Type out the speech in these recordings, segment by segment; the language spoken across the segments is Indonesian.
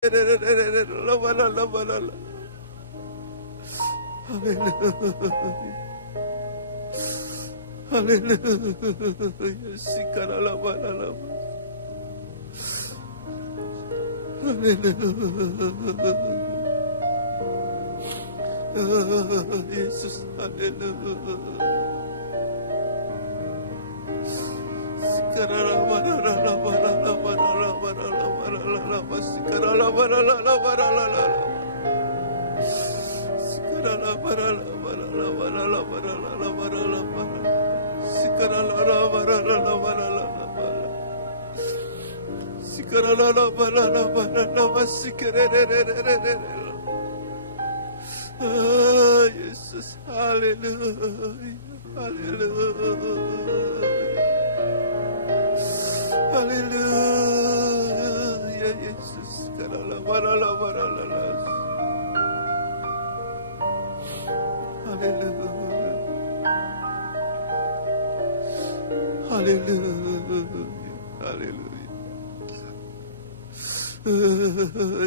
Haleluya, sikarala balala. Haleluya. Yesus, haleluya. Sikarala balala balala balala balala balala sikarala balala balala. Sikarala balala balala balala balala balala balala. Sikarala balala balala balala. Sikarala balala balala sikarere. Yesus, haleluya, haleluya, haleluya, Yesus, sikarala balala balala. Haleluya, haleluya, haleluya.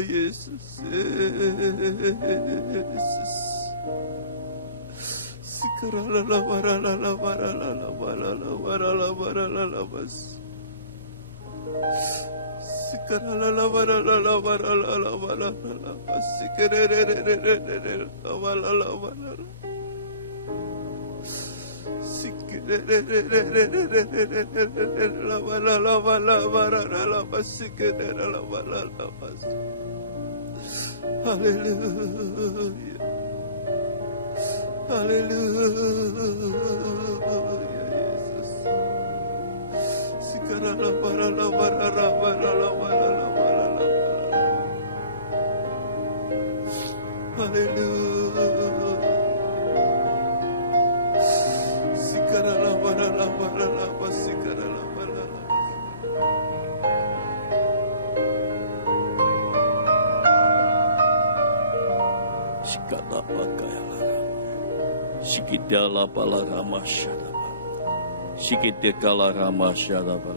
Yesus, Yesus. Sikarala barala barala barala barala barala bas. Sikarala barala barala barala bas. Sikarere barala barala. Haleluya, haleluya, Yesus. Sikarala barala barala barala barala barala. Haleluya. Sikarala barala barala sikarala barala. Sikala bakayala. Sikidala balarama syadaba. Sikidekala rama syadaba.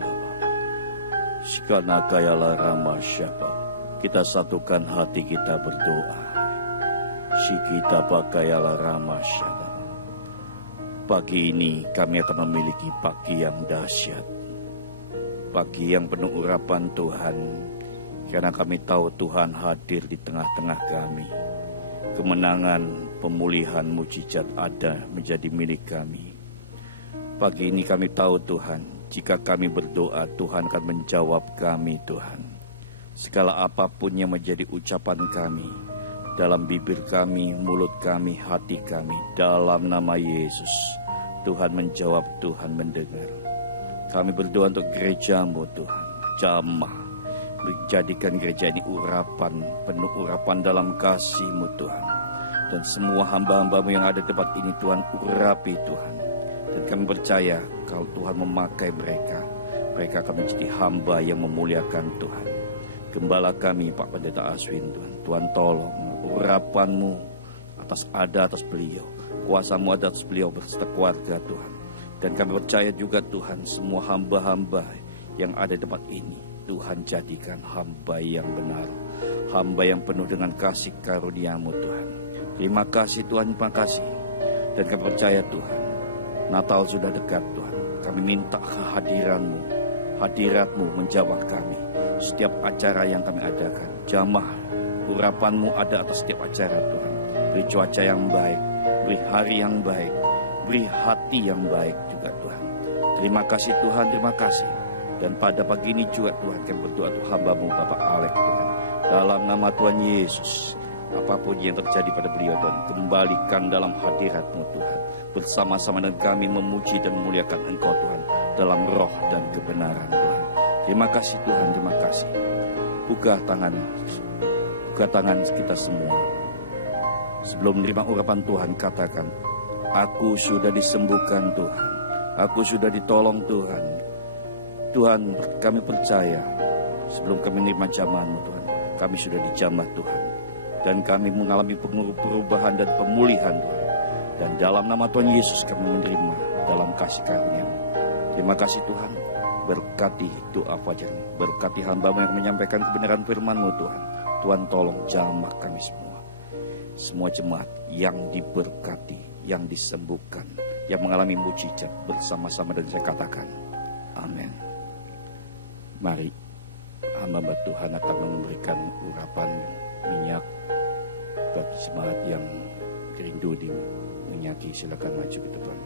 Sikanakayala rama syaba. Kita satukan hati kita berdoa. Sikita bakayala rama syadaba. Pagi ini kami akan memiliki pagi yang dahsyat. Pagi yang penuh urapan Tuhan. Karena kami tahu Tuhan hadir di tengah-tengah kami. Kemenangan, pemulihan, mujizat ada menjadi milik kami. Pagi ini kami tahu Tuhan, jika kami berdoa Tuhan akan menjawab kami Tuhan. Segala apapun yang menjadi ucapan kami, dalam bibir kami, mulut kami, hati kami, dalam nama Yesus, Tuhan menjawab, Tuhan mendengar. Kami berdoa untuk gereja-Mu Tuhan, jamah, menjadikan gereja ini urapan, penuh urapan dalam kasih-Mu Tuhan. Dan semua hamba-hamba-Mu yang ada di tempat ini Tuhan, urapi Tuhan. Dan kami percaya kalau Tuhan memakai mereka, mereka akan menjadi hamba yang memuliakan Tuhan. Gembala kami Pak Pendeta Aswin Tuhan, Tuhan tolong urapan-Mu atas beliau, kuasa-Mu atas beliau beserta keluarga Tuhan. Dan kami percaya juga Tuhan, semua hamba-hamba yang ada di tempat ini, Tuhan jadikan hamba yang benar, hamba yang penuh dengan kasih karunia-Mu Tuhan. Terima kasih Tuhan, terima kasih. Dan kami percaya Tuhan, Natal sudah dekat Tuhan. Kami minta kehadiran-Mu, hadirat-Mu menjawab kami. Setiap acara yang kami adakan, jamah, urapan-Mu ada atas setiap acara Tuhan. Beri cuaca yang baik, beri hari yang baik, beri hati yang baik juga Tuhan. Terima kasih Tuhan, terima kasih. Dan pada pagi ini juga Tuhan kami berdoa untuk hamba-Mu Bapak Alek Tuhan. Dalam nama Tuhan Yesus, apapun yang terjadi pada beliau Tuhan, kembalikan dalam hadirat-Mu Tuhan. Bersama-sama dengan kami memuji dan memuliakan Engkau Tuhan, dalam roh dan kebenaran Tuhan. Terima kasih Tuhan, terima kasih. Buka tangan kita semua. Sebelum menerima urapan Tuhan, katakan, aku sudah disembuhkan Tuhan, aku sudah ditolong Tuhan. Tuhan, kami percaya sebelum kami menerima jamah-Mu Tuhan, kami sudah dijamah Tuhan. Dan kami mengalami perubahan dan pemulihan Tuhan. Dan dalam nama Tuhan Yesus kami menerima dalam kasih karunia-Mu. Terima kasih Tuhan. Berkati doa fajar, berkati hamba-Mu yang menyampaikan kebenaran firman-Mu Tuhan. Tuhan tolong jamah kami semua. Semua jemaat yang diberkati, yang disembuhkan, yang mengalami mujizat bersama-sama, dan saya katakan amin. Mari hamba Tuhan akan memberikan urapan minyak bagi jemaat yang rindu diminyaki. Silakan maju ke depan.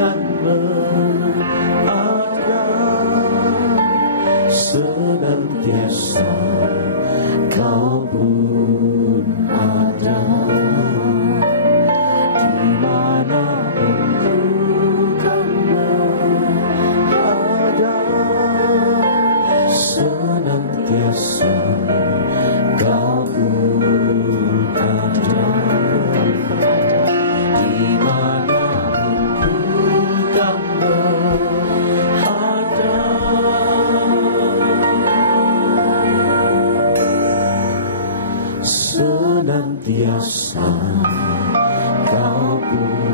kan berada senantiasa, Kau pun ada dimanapun ku kan berada senantiasa, Kau pun ada dimanapun ku kan berada. Senantiasa Kau pun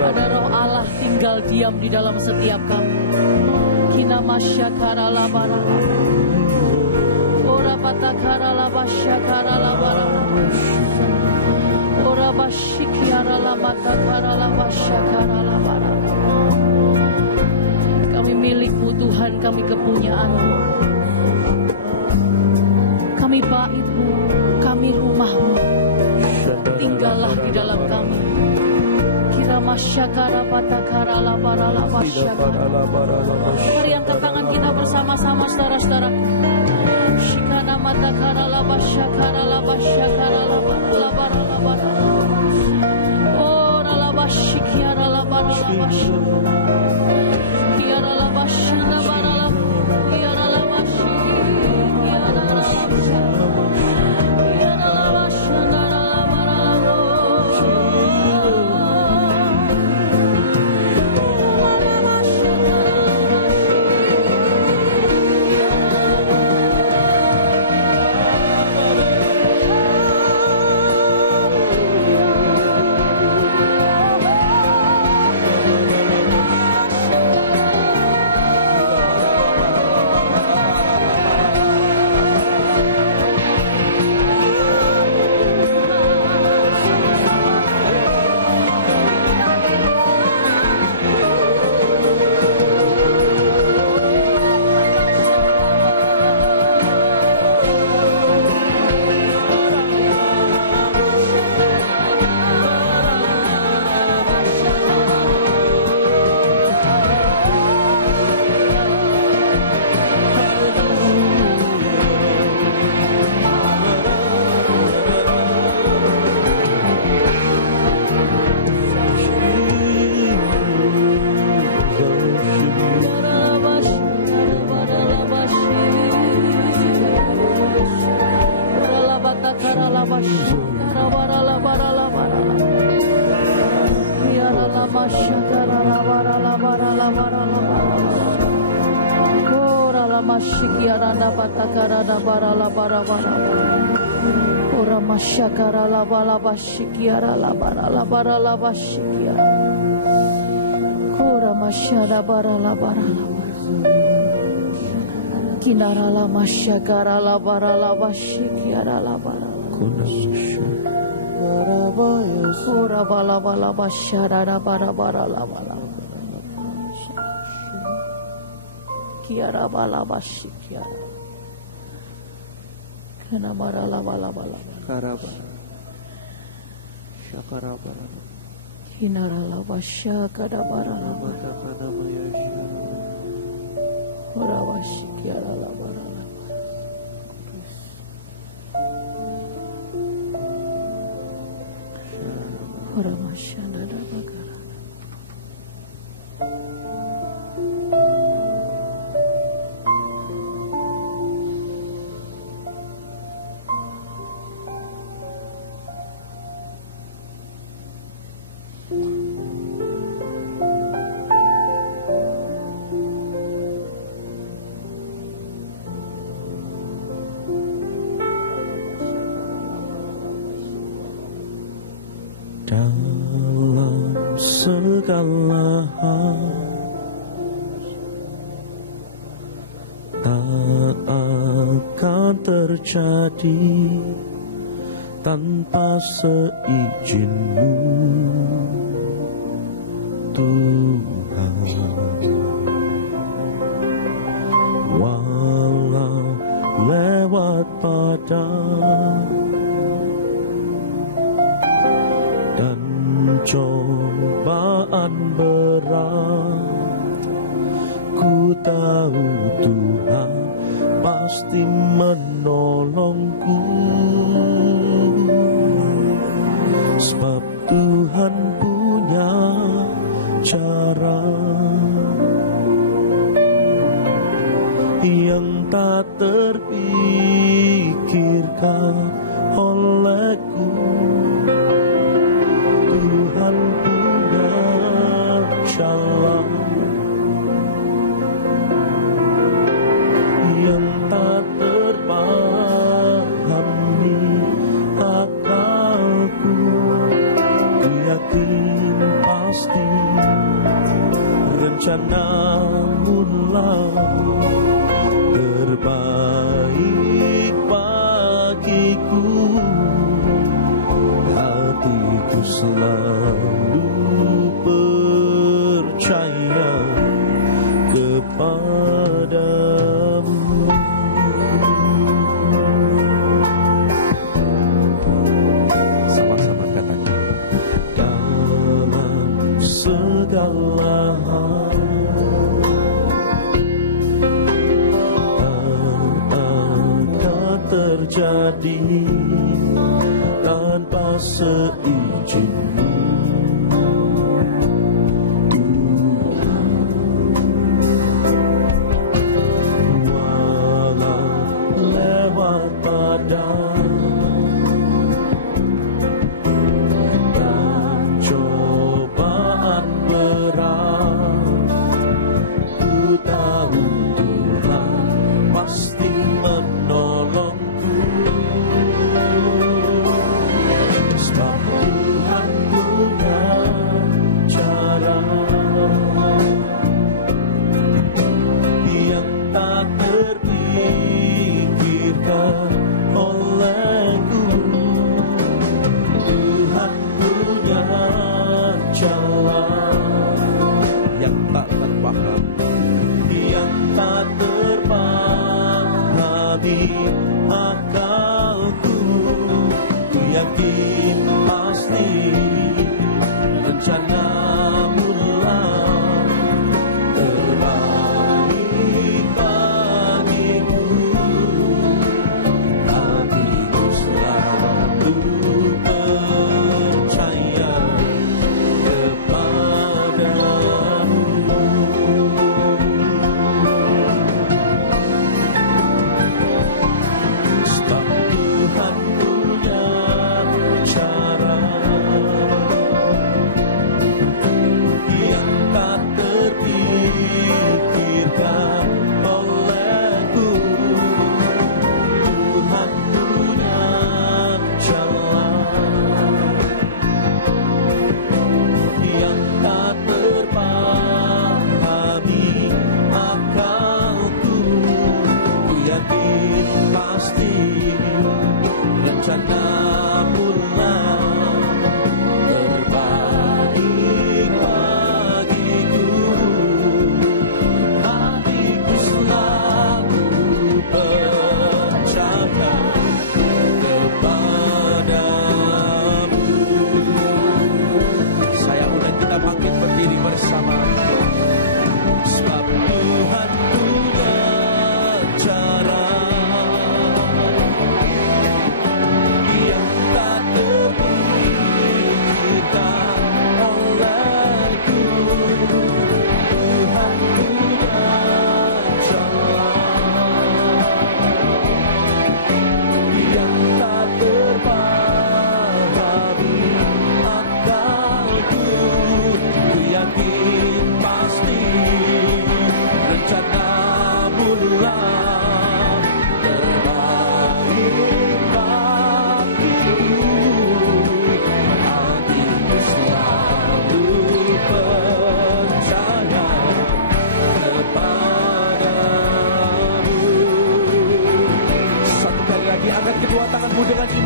ada roh Allah tinggal diam di dalam setiap kami. Kina masyakara labara, ora batakara labasyakara labara, ora basyikiara labatakara labasyakara labara. Kami milik Tuhan, kami kepunyaan-Mu. Kami bait-Mu, kami rumah-Mu. Tinggallah di dalam kami. Masyakara patakara labara labasyakara. Mari angkat tangan kita bersama-sama saudara-saudara. Shikana matakara labasyakara labasyakara labara labara labara. Oh labasyikiara labara labasyakara. Kiara labasyana labara labara. Kiara labasyikiara labasyakara. Kiara labasyana labara labara. Masyakara laba shikiara labara labara laba shikiara. Kora masyara bara labara labara. Kinara la masyakara labara laba shikiara labara. Kora bala bala basyara labara bara labara. Kiara bala bashikiara. Kana bara laba laba laba. Hinara laba syakada bara laba. Ora washikiara laba laba. Ora masyana laba gara. Dalam segala hal tak akan terjadi tanpa seizin-Mu, Tuhan. Walau lewat badai dan cobaan berat, ku tahu Tuhan pasti menolongku. Sebab Tuhan punya cara yang tak terpikirkan olehku. Tuhan punya jalan yang tak terpahami akalku. Ku yakin pasti rencana-Mu terbaik bagiku. Hatiku selalu percaya kepada terjadi tanpa seizin-Mu.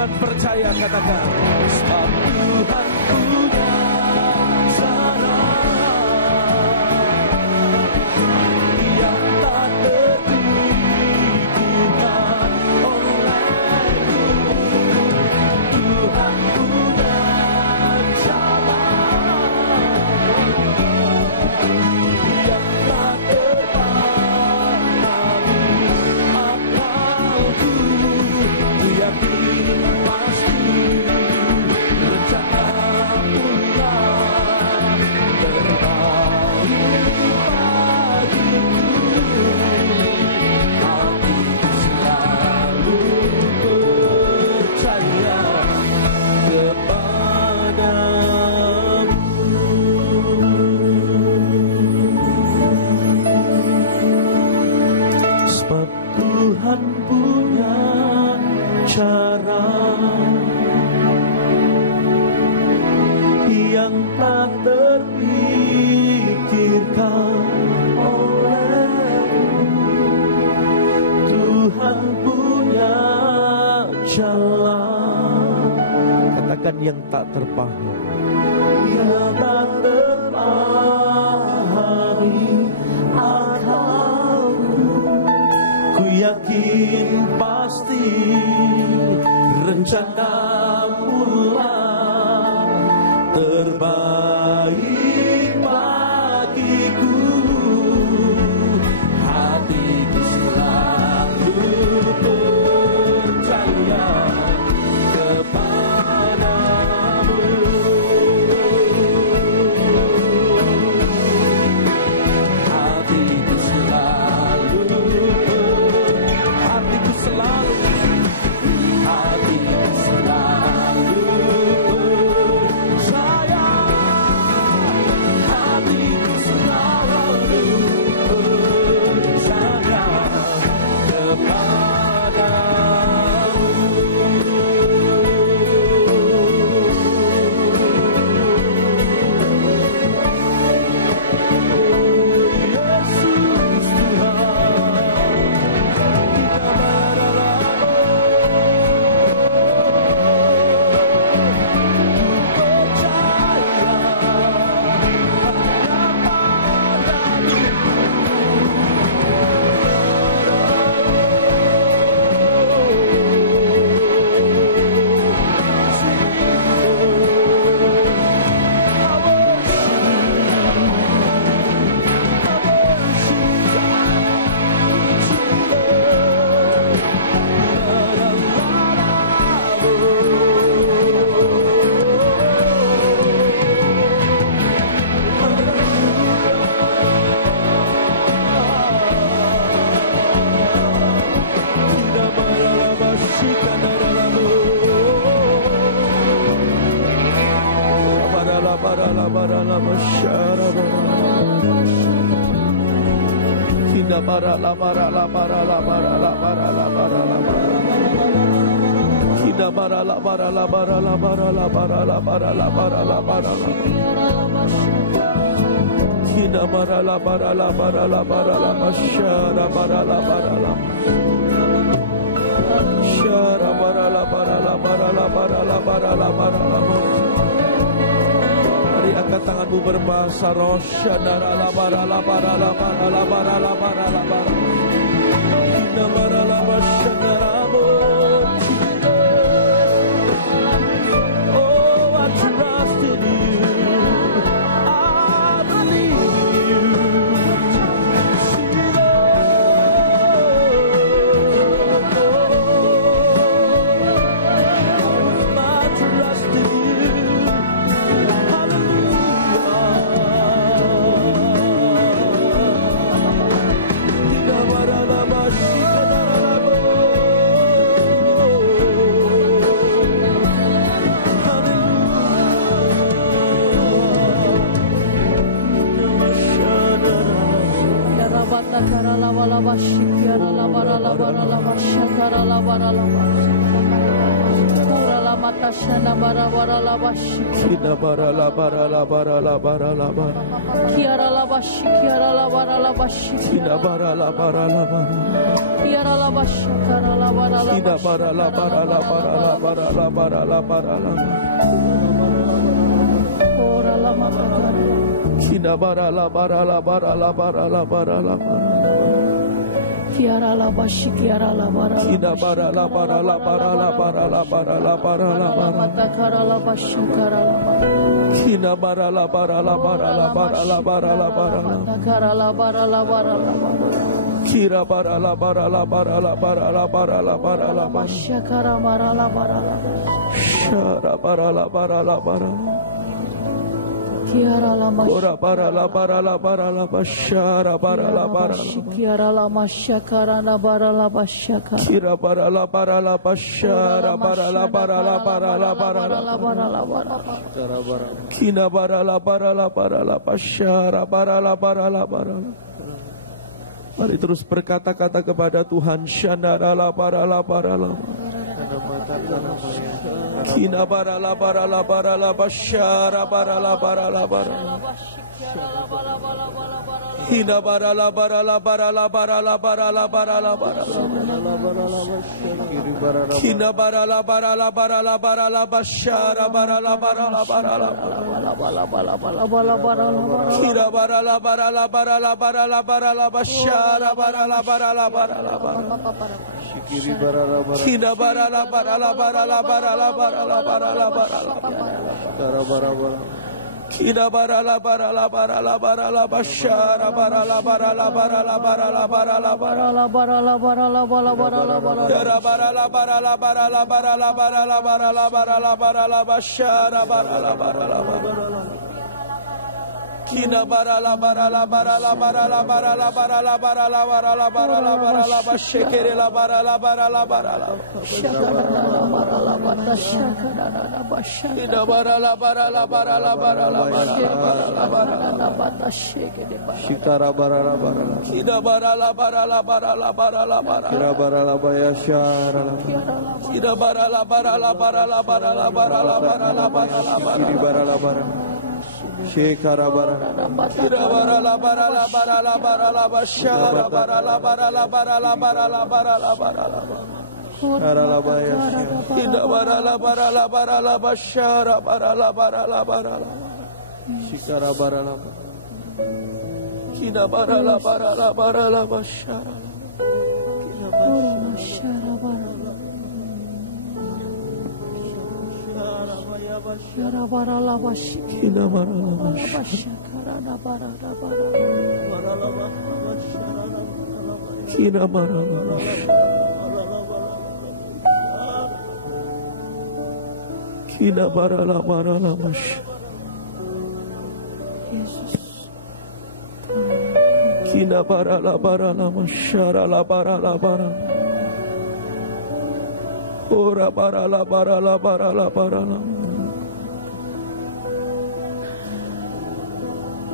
Percaya, katakan, sebab Tuhan punya cara yang tak terpikirkan olehku. Tuhan punya cara yang tak terpahami akalku. Ku yakin yang tak terpahami, yang tak terpahami akalku. Ku yakin pasti rencanamu lah terbaik bagiku. Hatiku selalu percaya Kina bara la bara la bara la bara la bara la bara la bara. Kina bara la bara la bara la bara la bara la bara la bara la bara la. Kina bara la bara la bara la bara la masyara bara la bara la. Syara bara la bara la bara la bara la bara la bara la. Mari angkat tanganmu berbahasa roh. Syara la bara la bara la bara la bara la bara la bara. Kina bara la masyara. Kina bara la bara la bara la bara la bara. Kiara la bashi, kiara la bara la bashi. Kina bara la bara la bara. Kiara la bashi, kiara la bara la. Kina bara la bara la bara la bara la bara la bara la. Ora la mata. Kina bara la bara la bara la bara la bara la bara. Kiara la bashi, kiara la bara. Kina bara la bara la bara la bara la bara la bara la bara. Mata kara la bashi, kara la bara. Kina bara la bara la bara la bara la bara la bara la. Mata kara la bara la bara la bara. Kira bara la bara la bara la bara la bara la bara la bara. Syakara bara la bara la. Syara bara la bara la bara. Kiara la masyara. Ora bara la bara la bara la basyara bara la bara. Kiara la masyakara na bara la basyakara. Kira bara la bara la basyara bara la bara la bara la bara la bara la bara. Kina bara la bara la bara la basyara bara la bara la bara. Mari terus berkata-kata kepada Tuhan. Syandara la bara la bara la. Kina bara la bara la bara la basyara bara la bara la bara. Kina bara la bara la bara la bara la bara la bara la bara. Kina bara la bara la bara la bara la basyara bara la bara la bara la. Kina bara la bara la bara la bara la bara la basyara bara la bara la bara la bara. Kina bara la bara la bara la bara la bara la bara la bara la. Kina bara la bara la bara la bara la basyara bara la bara la bara la bara la bara la bara la bara la bara la bara la bara la bara la bara la bara la bara la bara la bara la bara la bara la bara la basyara bara la bara la bara. Kina bara la bara la bara la bara la bara la bara la bara la bara la bara la bara la basyekere la bara la bara la bara la. Kina bara la bara la bara la bara la bara la bara la bara la bara. Shikara bara la bara la. Kina bara la bara la bara la bara la bara. Kira bara la bayasyara la. Kina bara la bara la bara la bara la bara la bara la bara la bara. Kiri bara la bara. Shekara bara kira bara la bara la bara la bara la basyara bara la bara la bara la bara la bara la bara la bara la basyara kira bara la bara la bara la basyara bara la bara la bara la shikara bara la kira bara la bara la bara la basyara kira basyara bara Kiara bara la bashi. Kina bara la bashi. Kara na bara la bara. Kina bara la bashi. Kina bara la bashi. Yesus. Kina bara la masyara la bara la bara. Ora bara la bara la bara la bara la.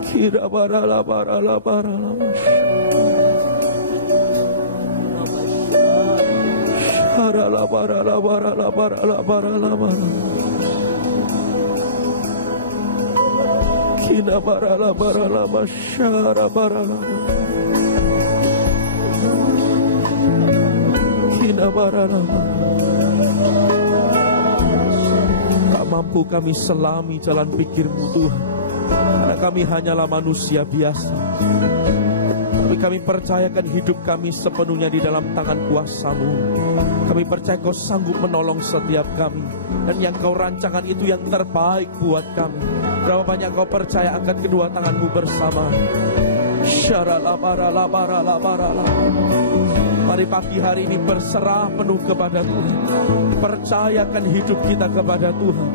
Kira bara la bara la bara la. Tak mampu kami selami jalan pikir-Mu Tuhan, karena kami hanyalah manusia biasa. Tapi kami percayakan hidup kami sepenuhnya di dalam tangan kuasa-Mu. Kami percaya Kau sanggup menolong setiap kami, dan yang Kau rancangkan itu yang terbaik buat kami. Berapa banyak Kau percaya, angkat kedua tangan-Mu bersama. Mari pagi hari ini berserah penuh kepada Tuhan. Percayakan hidup kita kepada Tuhan.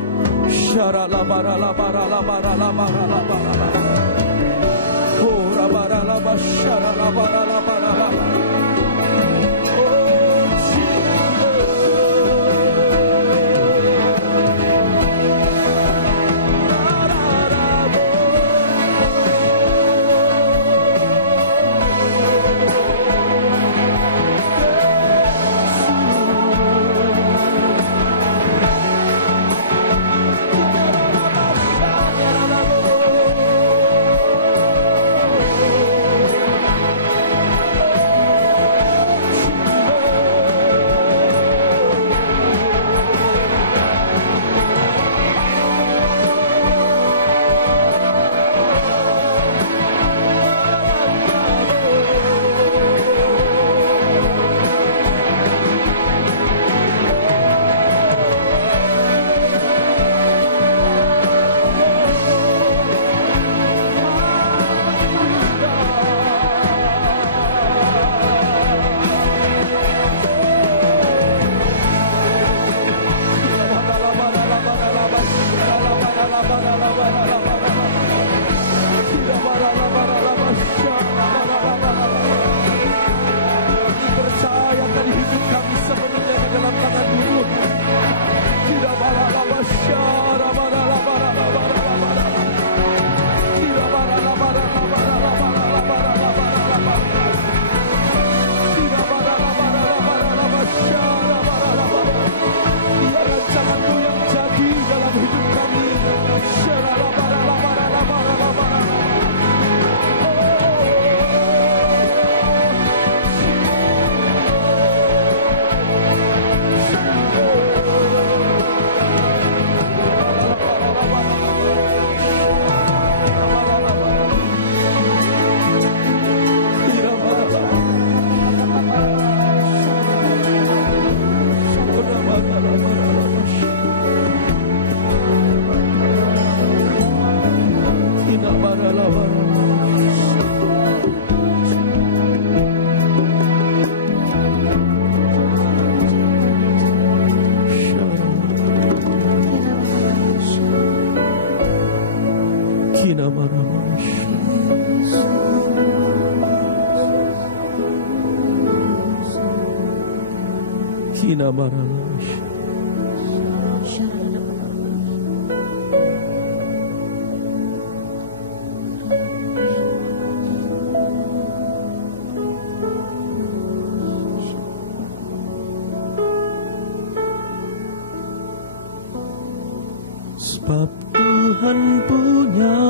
Sebab Tuhan punya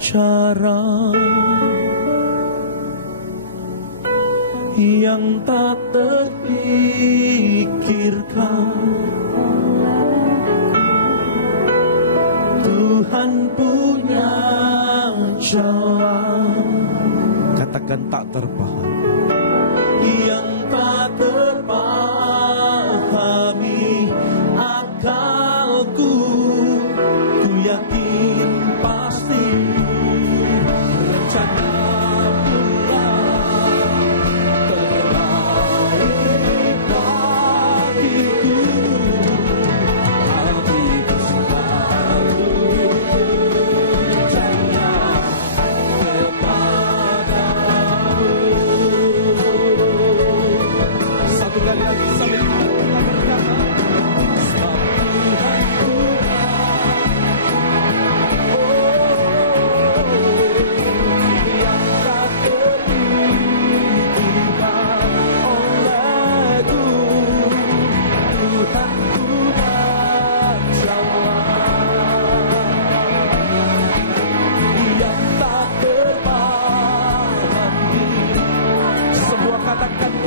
cara yang tak terpikirkan. Tuhan punya jalan, katakan tak terpaham, yang tak terpahami akalku. Ku yakin pasti rencana pula terbaik bagiku. Hatiku selalu percaya kepadamu.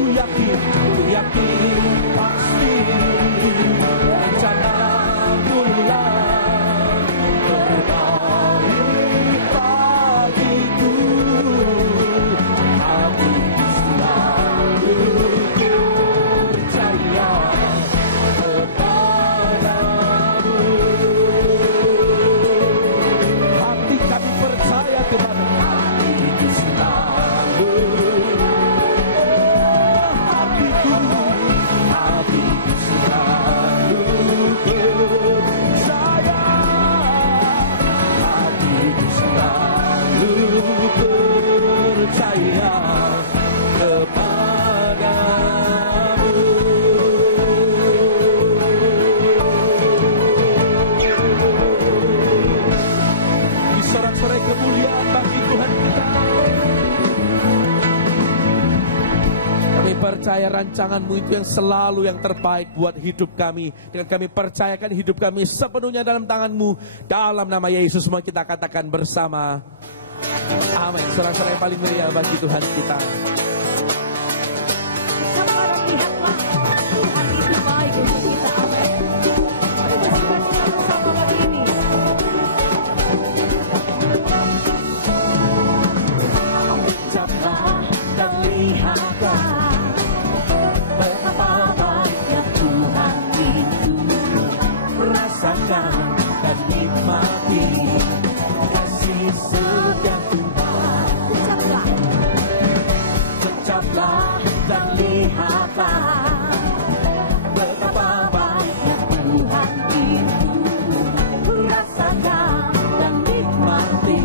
ku yakin pasti rencana Tuhan terbaik bagiku. Hatiku selalu percaya kepadamu. Hati kami percaya kepadamu. Hatiku selalu hatiku selalu percaya. Hatiku selalu percaya kepadamu. Di sorak-sorai kemuliaan bagi Tuhan kita. Kami percaya rancangan-Mu itu yang selalu yang terbaik buat hidup kami. Dengan kami percayakan hidup kami sepenuhnya dalam tangan-Mu. Dalam nama Yesus semua kita katakan bersama. Amin. Sorak-sorai yang paling meriah bagi Tuhan kita. Sama-sama lihatlah Tuhan itu baik untuk kita. Amin. Mari bersama-sama bersama pagi ini. Ucaplah dan lihatlah betapa baiknya Tuhan itu. Rasakan dan nikmati kasih setia Tuhan. Ucaplah dan lihatlah betapa baiknya Tuhan itu. Rasakan dan nikmati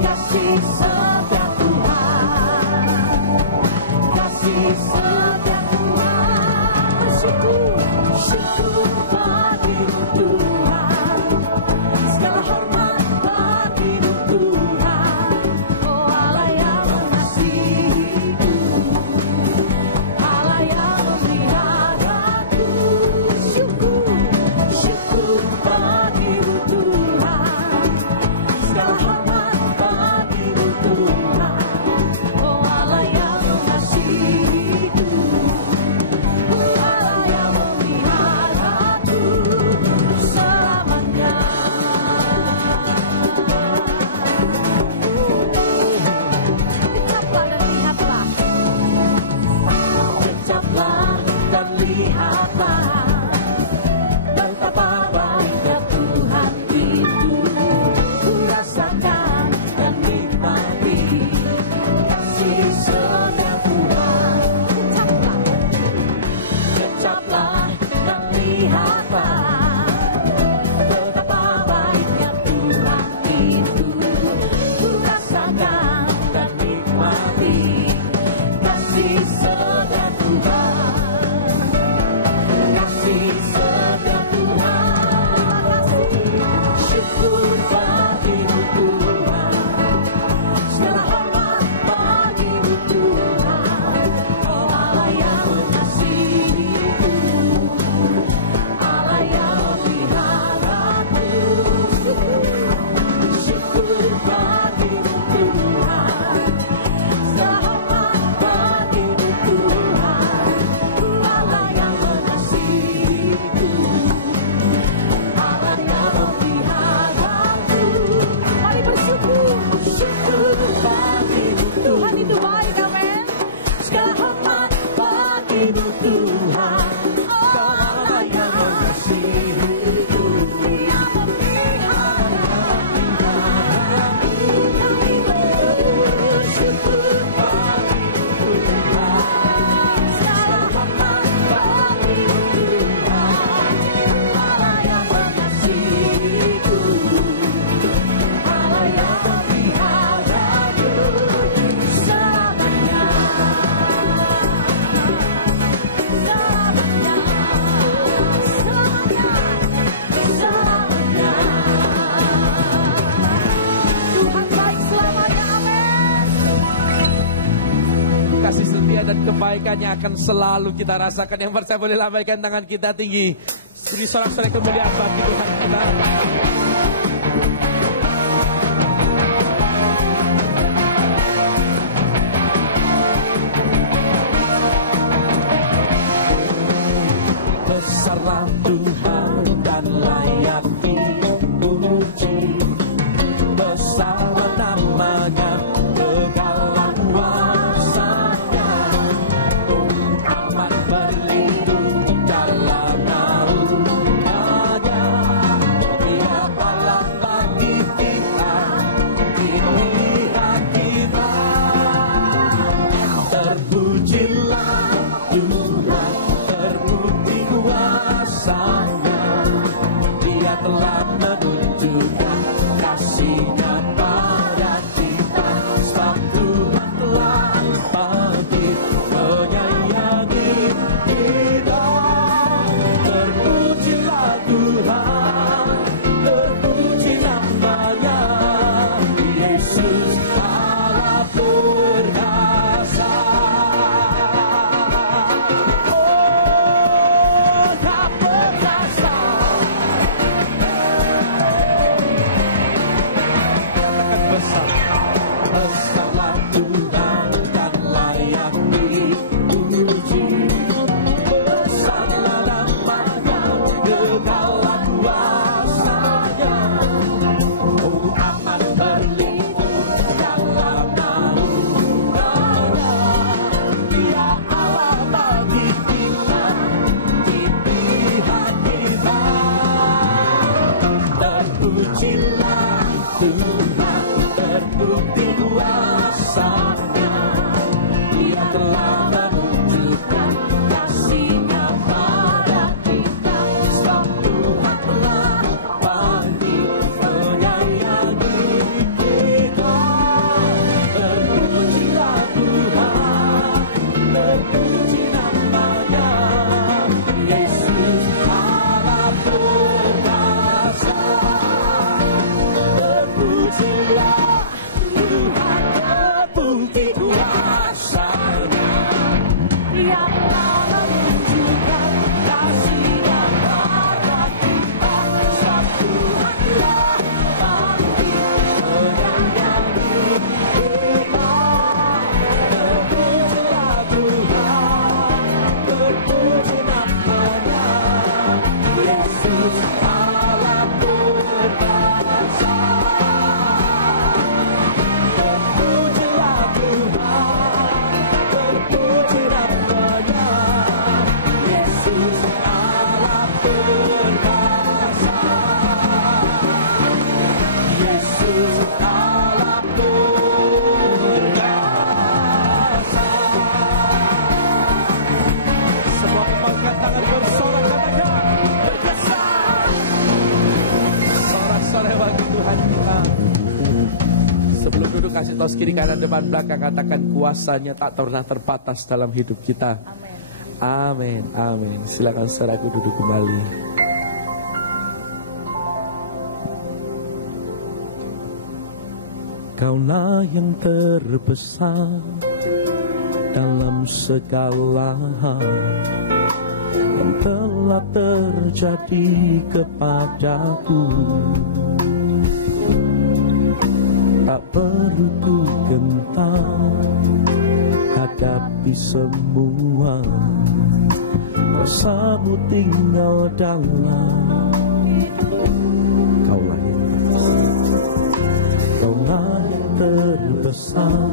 kasih setia Tuhan. Kasih setia Tuhan. Bersyukur, syukur bagi-Mu Tuhan. Segala hormat bagi-Mu Tuhan. Oh Allah yang mengasihiku, Allah yang memeliharaku. Syukur, syukur bagi-Mu Tuhan. Segala hormat bagi-Mu Tuhan. Oh Allah yang mengasihiku, Allah yang memeliharaku selamanya. Ucaplah dan lihatlah betapa baiknya Tuhan itu. Ku rasakan dan nikmati kasih setia Tuhan. Ucaplah dan lihatlah betapa baiknya Tuhan itu. Ku rasakan dan nikmati kasih setia Tuhan. Kasih setia Tuhan. Syukur bagi-Mu Tuhan. Segala hormat bagi-Mu Tuhan. Oh Allah yang mengasihiku, Allah yang memeliharaku. Syukur bagi-Mu Tuhan. Segala hormat bagi-Mu Tuhan. Allah yang mengasihiku, Allah yang memeliharaku. Mari bersyukur, syukur bagi-Mu Tuhan itu baik, amin. Segala hormat bagi-Mu Tuhan. Allah yang mengasihiku, yang memeliharaku. Kami bersyukur bagi-Mu Tuhan. Segala hormat bagi-Mu Tuhan. Allah yang mengasihiku, Allah yang memeliharaku selamanya. Selamanya, selamanya, selamanya. Tuhan baik selamanya, amin. Kasih setia dan kebaikannya akan selalu kita rasakan. Yang percaya boleh lambaikan tangan kita tinggi. Beri sorak-sorai kemuliaan bagi Tuhan kita. telah menunjukkan kasih-Nya pada kita. Sebab Tuhan telah pandai menyayangi kita. Terpujilah Tuhan, terpuji nama-Nya, Yesus Allah perkasa. Terpujilah Tuhan, terbukti kuasa-Nya yang telah menunjukkan kasih-Nya pada kita. Sebab Tuhan telah pandai menyayangi kita. Terpujilah Tuhan, terpuji nama-Nya, Yesus Allah perkasa. Terpujilah Tuhan, terpuji nama-Nya, Yesus Allah perkasa. Yesus Allah perkasa. Semua angkat tangan bersorak katakan perkasa. Sorak-sorai bagi Tuhan kita. Sebelum duduk kasih tos kiri kanan depan belakang, katakan kuasa-Nya tak pernah terbatas dalam hidup kita. Amin. Amin. Silakan saudaraku duduk kembali. Kaulah yang terbesar dalam segala hal yang telah terjadi kepadaku. Tak perlu ku gentar hadapi semua, kuasa-Mu tinggal dalam. Kaulah yang terbesar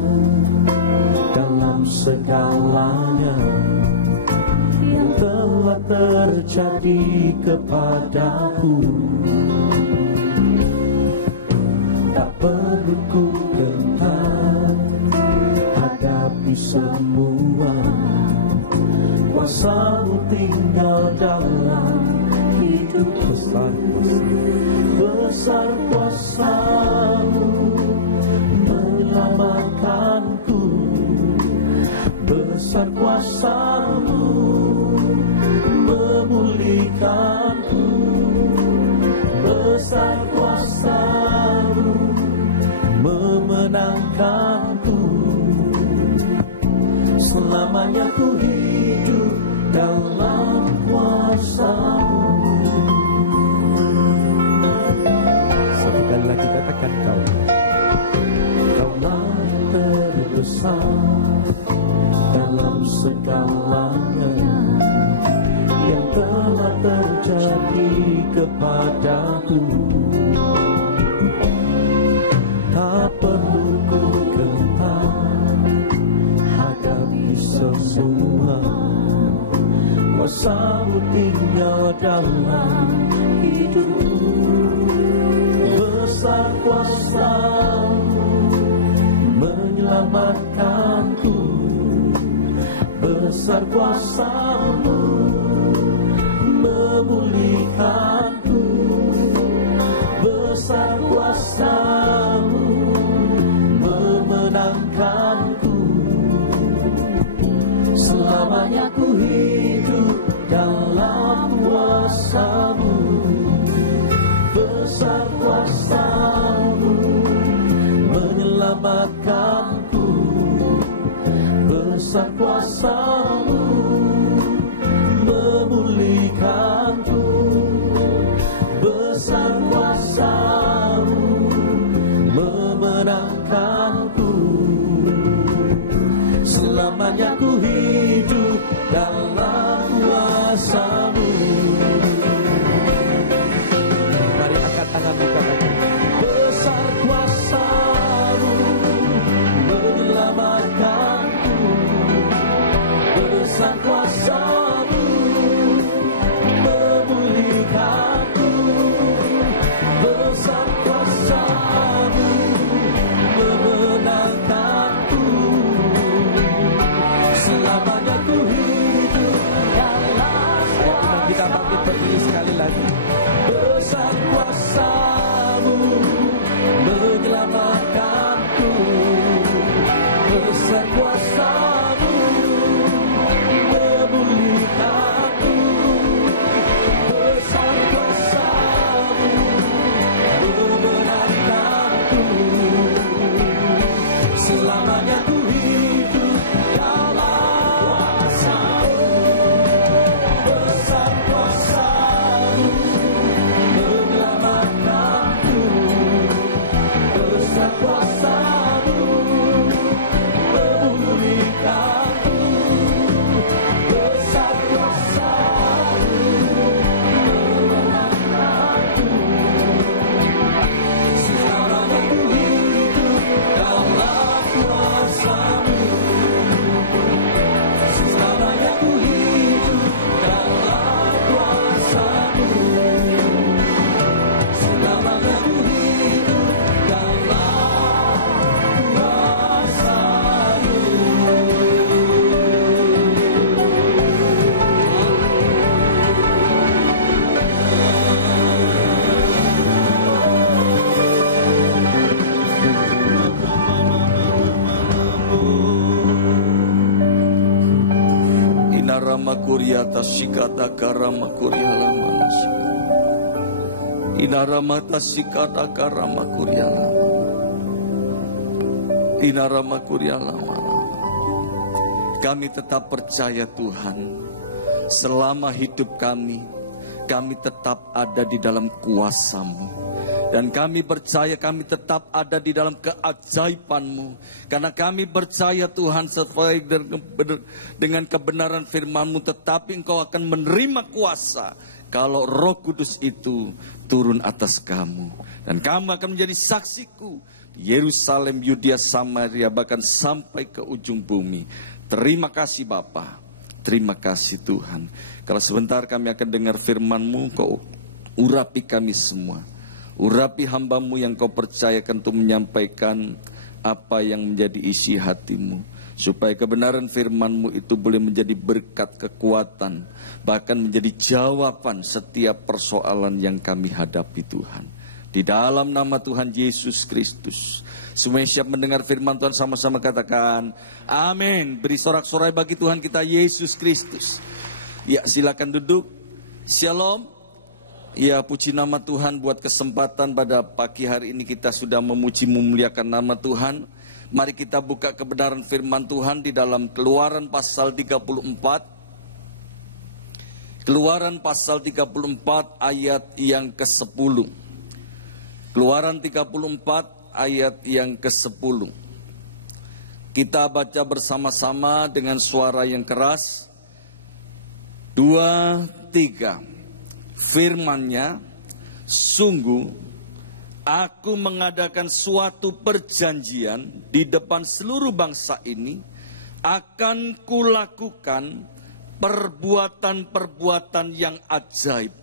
dalam segalanya yang telah terjadi kepadaku. Tak perlu ku gentar hadapi semua, kuasa-Mu tinggal dalam hidup. Besar kuasa-Mu menyelamatkanku. Besar kuasa-Mu memulihkanku. Besar kuasa-Mu memenangkanku. Selamanya ku hidup dalam kuasa-Mu. Satu kali lagi katakan Kaulah yang terbesar dalam segalanya yang telah terjadi kepadaku. Tak perlu ku gentar hadapi semua, kuasa-Mu tinggal dalam hidupku. Besar kuasa-Mu menyelamatkanku. Besar kuasa-Mu memulihkanku. Besar kuasa-Mu memenangkanku. Selamanya ku hidup dalam kuasa-Mu. Besar kuasa-Mu menyelamatkanku. Besar kuasa-Mu memulihkanku. Besar kuasa-Mu memenangkanku. Selamanya ku hidup dalam kuasa-Mu. Mari angkat tangan katakan besar kuasa-Mu menyelamatkanku. Besar kuasa-Mu memulihkanku. Besar kuasa-Mu memenangkanku. Inarama kuriata sikata karama kurialama. Inarama tasikata karama kurialama. Inarama kurialama. Kami tetap percaya Tuhan, selama hidup kami tetap ada di dalam kuasa-Mu. Dan kami percaya kami tetap ada di dalam keajaiban-Mu. Karena kami percaya Tuhan sesuai dengan kebenaran firman-Mu. Tetapi Engkau akan menerima kuasa kalau Roh Kudus itu turun atas kamu. Dan kamu akan menjadi saksiku di Yerusalem, Yudea, Samaria, bahkan sampai ke ujung bumi. Terima kasih Bapa. Terima kasih Tuhan. Kalau sebentar kami akan dengar firman-Mu, Kau urapi kami semua. Urapi hamba-Mu yang Kau percayakan untuk menyampaikan apa yang menjadi isi hati-Mu. Supaya kebenaran firman-Mu itu boleh menjadi berkat, kekuatan, bahkan menjadi jawaban setiap persoalan yang kami hadapi Tuhan. Di dalam nama Tuhan Yesus Kristus. Semua yang siap mendengar firman Tuhan sama-sama katakan amin. Beri sorak-sorai bagi Tuhan kita Yesus Kristus. Ya, silakan duduk. Shalom. Ya, puji nama Tuhan buat kesempatan pada pagi hari ini kita sudah memuji memuliakan nama Tuhan. Mari kita buka kebenaran firman Tuhan di dalam Keluaran pasal 34. Keluaran pasal 34 ayat yang ke-10. Keluaran 34 ayat yang ke-10. Kita baca bersama-sama dengan suara yang keras. 2, 3. Firman-Nya, sungguh aku mengadakan suatu perjanjian di depan seluruh bangsa ini, akan kulakukan perbuatan-perbuatan yang ajaib,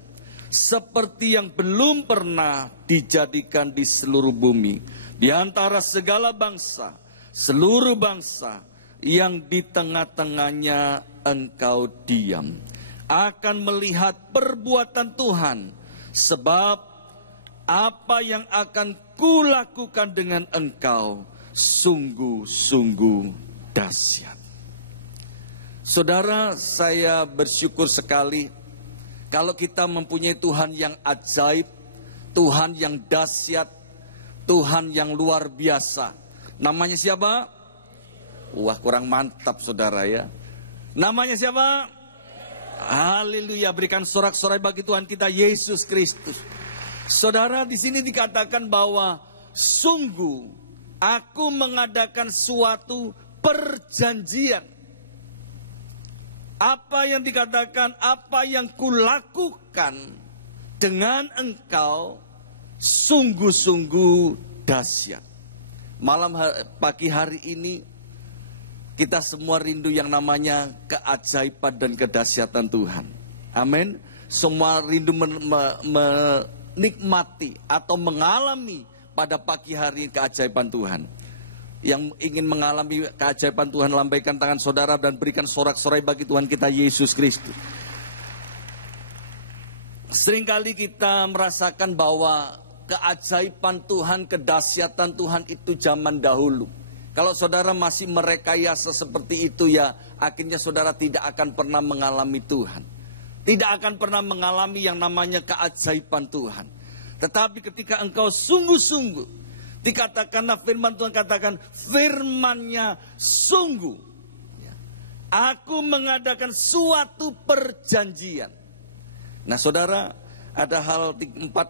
seperti yang belum pernah dijadikan di seluruh bumi, di antara segala bangsa, seluruh bangsa yang di tengah-tengahnya engkau diam. Akan melihat perbuatan Tuhan, sebab apa yang akan kulakukan dengan engkau sungguh-sungguh dahsyat. Saudara, saya bersyukur sekali kalau kita mempunyai Tuhan yang ajaib, Tuhan yang dahsyat, Tuhan yang luar biasa. Namanya siapa? Wah, kurang mantap saudara ya. Namanya siapa? Haleluya, berikan sorak-sorai bagi Tuhan kita Yesus Kristus. Saudara, di sini dikatakan bahwa sungguh aku mengadakan suatu perjanjian. Apa yang dikatakan, apa yang kulakukan dengan engkau sungguh-sungguh dahsyat. Pagi hari ini kita semua rindu yang namanya keajaiban dan kedahsyatan Tuhan. Amin. Semua rindu menikmati atau mengalami pada pagi hari keajaiban Tuhan. Yang ingin mengalami keajaiban Tuhan, lambaikan tangan saudara dan berikan sorak-sorai bagi Tuhan kita Yesus Kristus. Seringkali kita merasakan bahwa keajaiban Tuhan, kedahsyatan Tuhan itu zaman dahulu. Kalau saudara masih merekayasa seperti itu, ya akhirnya saudara tidak akan pernah mengalami Tuhan. Tidak akan pernah mengalami yang namanya keajaiban Tuhan. Tetapi ketika engkau sungguh-sungguh, dikatakanlah firman Tuhan, katakan firman-Nya sungguh. Aku mengadakan suatu perjanjian. Nah saudara, ada 4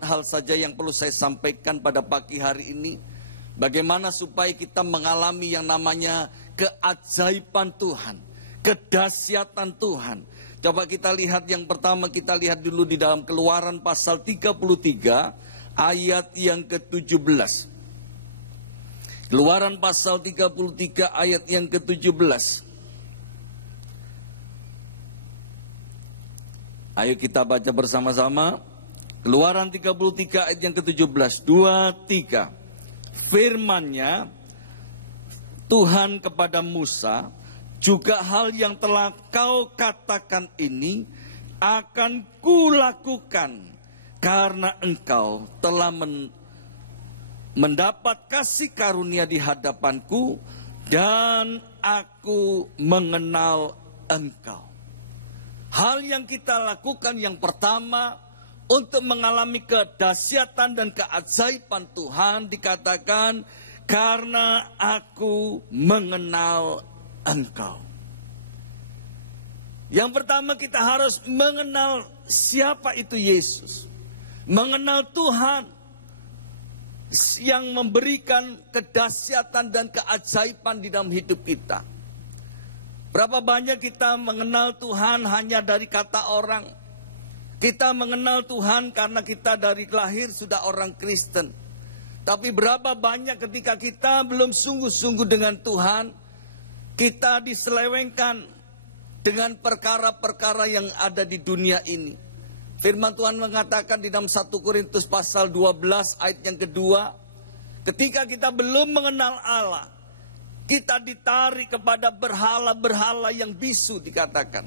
hal saja yang perlu saya sampaikan pada pagi hari ini. Bagaimana supaya kita mengalami yang namanya keajaiban Tuhan, kedahsyatan Tuhan. Coba kita lihat yang pertama, kita lihat dulu di dalam Keluaran pasal 33 ayat yang ke-17. Keluaran pasal 33 ayat yang ke-17. Ayo kita baca bersama-sama. Keluaran 33 ayat yang ke-17. 2, 3. Firman-Nya Tuhan kepada Musa, juga hal yang telah kau katakan ini akan kulakukan, karena engkau telah mendapat kasih karunia di hadapanku, dan aku mengenal engkau. Hal yang kita lakukan yang pertama untuk mengalami kedahsyatan dan keajaiban Tuhan dikatakan, karena aku mengenal Engkau. Yang pertama kita harus mengenal siapa itu Yesus. Mengenal Tuhan yang memberikan kedahsyatan dan keajaiban di dalam hidup kita. Berapa banyak kita mengenal Tuhan hanya dari kata orang. Kita mengenal Tuhan karena kita dari lahir sudah orang Kristen. Tapi berapa banyak ketika kita belum sungguh-sungguh dengan Tuhan, kita diselewengkan dengan perkara-perkara yang ada di dunia ini. Firman Tuhan mengatakan di dalam 1 Korintus pasal 12 ayat yang kedua, ketika kita belum mengenal Allah, kita ditarik kepada berhala-berhala yang bisu dikatakan.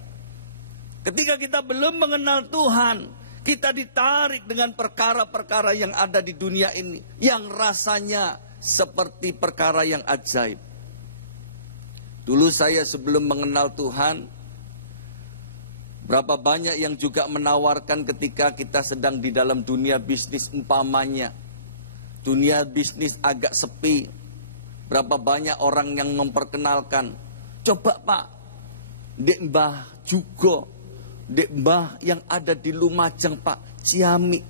Ketika kita belum mengenal Tuhan, kita ditarik dengan perkara-perkara yang ada di dunia ini, yang rasanya seperti perkara yang ajaib. Dulu saya sebelum mengenal Tuhan, berapa banyak yang juga menawarkan ketika kita sedang di dalam dunia bisnis umpamanya. Dunia bisnis agak sepi. Berapa banyak orang yang memperkenalkan. Coba Pak, Dek Mbah juga. Dek Mbah yang ada di Lumajang Pak, Ciami.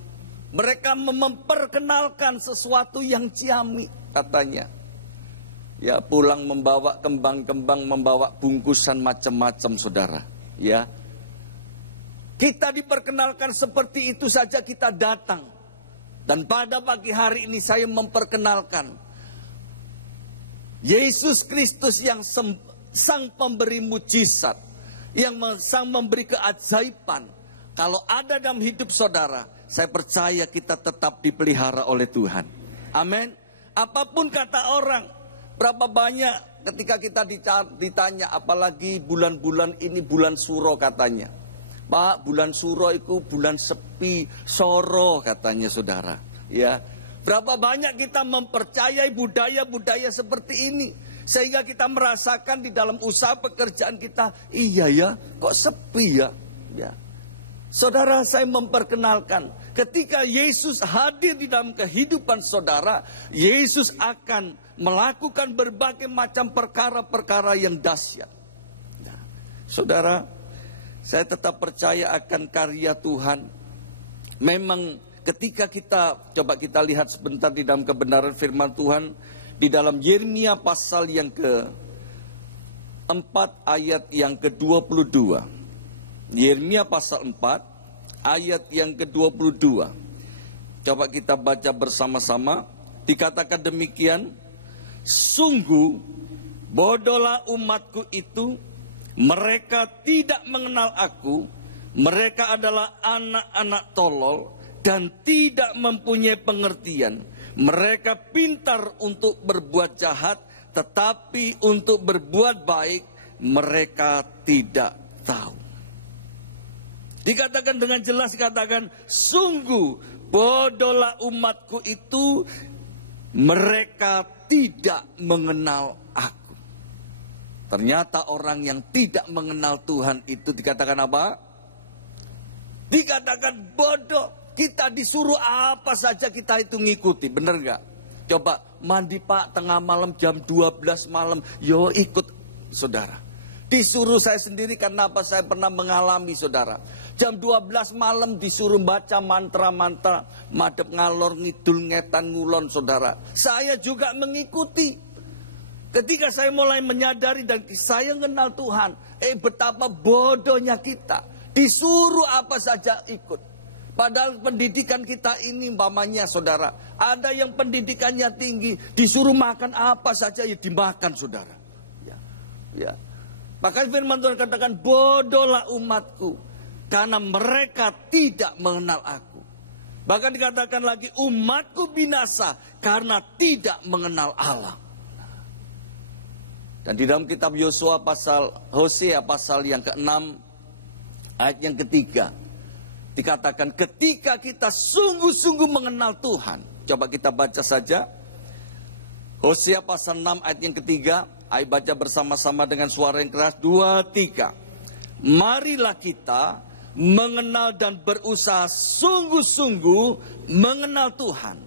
Mereka memperkenalkan sesuatu yang Ciami katanya. Ya, pulang membawa kembang-kembang, membawa bungkusan macam-macam saudara. Ya, kita diperkenalkan seperti itu saja kita datang. Dan pada pagi hari ini saya memperkenalkan Yesus Kristus yang sang pemberi mujizat, yang sang memberi keajaiban. Kalau ada dalam hidup saudara, saya percaya kita tetap dipelihara oleh Tuhan. Amin. Apapun kata orang, berapa banyak ketika kita ditanya, apalagi bulan-bulan ini bulan suro katanya. Pak, bulan suro itu bulan sepi, soro katanya saudara. Ya, berapa banyak kita mempercayai budaya-budaya seperti ini, sehingga kita merasakan di dalam usaha pekerjaan kita, iya ya, kok sepi ya. Ya, saudara, saya memperkenalkan, ketika Yesus hadir di dalam kehidupan saudara, Yesus akan melakukan berbagai macam perkara-perkara yang dahsyat. Nah, saudara, saya tetap percaya akan karya Tuhan. Memang ketika coba kita lihat sebentar di dalam kebenaran firman Tuhan. Di dalam Yeremia pasal yang ke-4 ayat yang ke-22. Yeremia pasal 4 ayat yang ke-22. Coba kita baca bersama-sama. Dikatakan demikian. Sungguh bodohlah umatku itu. Mereka tidak mengenal aku, mereka adalah anak-anak tolol dan tidak mempunyai pengertian. Mereka pintar untuk berbuat jahat, tetapi untuk berbuat baik mereka tidak tahu. Dikatakan dengan jelas, dikatakan sungguh bodohlah umatku itu, mereka tidak mengenal aku. Ternyata orang yang tidak mengenal Tuhan itu dikatakan apa? Dikatakan bodoh. Kita disuruh apa saja kita itu ngikuti, bener gak? Coba mandi Pak tengah malam jam 12 malam, yo ikut saudara. Disuruh saya sendiri karena apa? Saya pernah mengalami saudara. Jam 12 malam disuruh baca mantra-mantra, madep ngalor ngidul ngetan ngulon saudara. Saya juga mengikuti. Ketika saya mulai menyadari dan saya mengenal Tuhan, betapa bodohnya kita. Disuruh apa saja ikut. Padahal pendidikan kita ini umpamanya saudara, ada yang pendidikannya tinggi, disuruh makan apa saja ya dimakan saudara. Ya. Maka firman Tuhan katakan bodohlah umatku, karena mereka tidak mengenal aku. Bahkan dikatakan lagi umatku binasa karena tidak mengenal Allah. Dan di dalam kitab Hosea pasal yang ke-6 ayat yang ketiga dikatakan ketika kita sungguh-sungguh mengenal Tuhan. Coba kita baca saja Hosea pasal 6 ayat yang ketiga. Ayo baca bersama-sama dengan suara yang keras. 2, 3. marilah kita mengenal dan berusaha sungguh-sungguh mengenal Tuhan.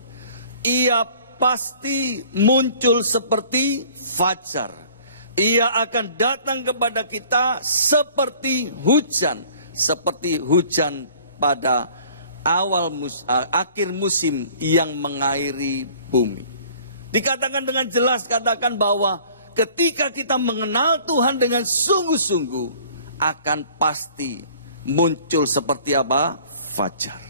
Ia pasti muncul seperti fajar. Ia akan datang kepada kita seperti hujan pada akhir musim yang mengairi bumi. Dikatakan dengan jelas, katakan bahwa ketika kita mengenal Tuhan dengan sungguh-sungguh, akan pasti muncul seperti apa? Fajar.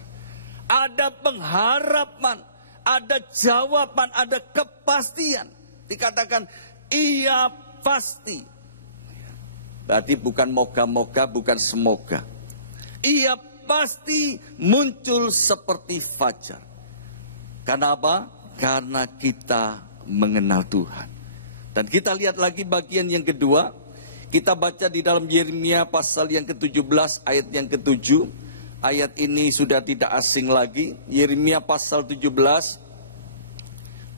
Ada pengharapan, ada jawaban, ada kepastian. Dikatakan ia pasti. Berarti bukan moga-moga, bukan semoga. Ia pasti muncul seperti fajar. Karena apa? Karena kita mengenal Tuhan. Dan kita lihat lagi bagian yang kedua. Kita baca di dalam Yeremia pasal yang ke-17 ayat yang ke-7. Ayat ini sudah tidak asing lagi. Yeremia pasal 17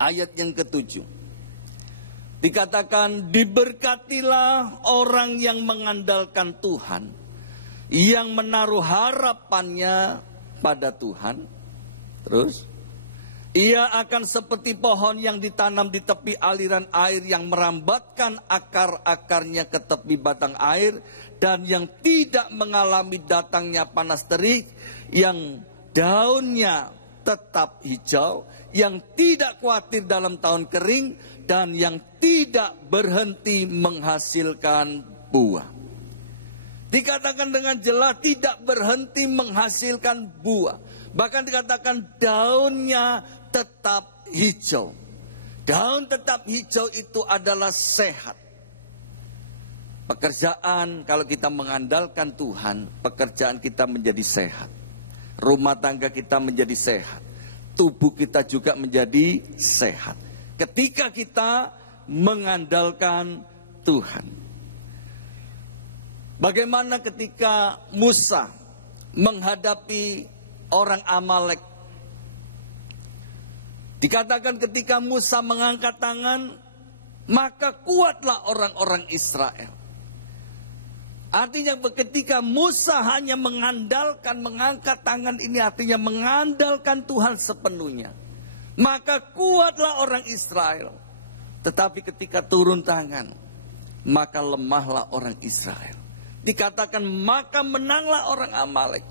ayat yang ke-7. Dikatakan, diberkatilah orang yang mengandalkan Tuhan, yang menaruh harapannya pada Tuhan. Terus, ia akan seperti pohon yang ditanam di tepi aliran air, yang merambatkan akar-akarnya ke tepi batang air, dan yang tidak mengalami datangnya panas terik, yang daunnya tetap hijau, yang tidak khawatir dalam tahun kering, dan yang tidak berhenti menghasilkan buah. Dikatakan dengan jelas tidak berhenti menghasilkan buah. Bahkan dikatakan daunnya tetap hijau. Daun tetap hijau itu adalah sehat. Pekerjaan, kalau kita mengandalkan Tuhan, pekerjaan kita menjadi sehat. Rumah tangga kita menjadi sehat. Tubuh kita juga menjadi sehat. Ketika kita mengandalkan Tuhan. Bagaimana ketika Musa menghadapi orang Amalek? Dikatakan ketika Musa mengangkat tangan, maka kuatlah orang-orang Israel. Artinya ketika Musa hanya mengangkat tangan ini, artinya mengandalkan Tuhan sepenuhnya. Maka kuatlah orang Israel. Tetapi ketika turun tangan, maka lemahlah orang Israel. Dikatakan maka menanglah orang Amalek.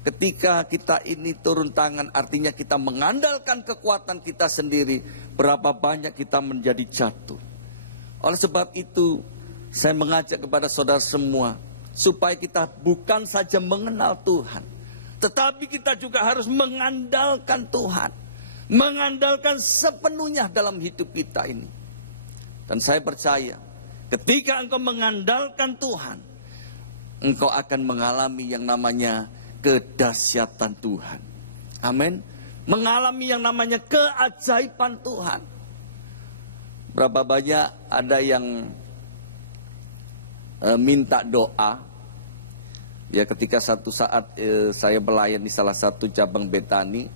Ketika kita ini turun tangan, artinya kita mengandalkan kekuatan kita sendiri. Berapa banyak kita menjadi jatuh. Oleh sebab itu, saya mengajak kepada saudara semua, supaya kita bukan saja mengenal Tuhan, tetapi kita juga harus mengandalkan Tuhan. Mengandalkan sepenuhnya dalam hidup kita ini. Dan saya percaya, ketika engkau mengandalkan Tuhan, engkau akan mengalami yang namanya kedahsyatan Tuhan. Amin. Mengalami yang namanya keajaiban Tuhan. Berapa banyak ada yang minta doa. Ya, ketika satu saat saya melayani salah satu cabang Betani,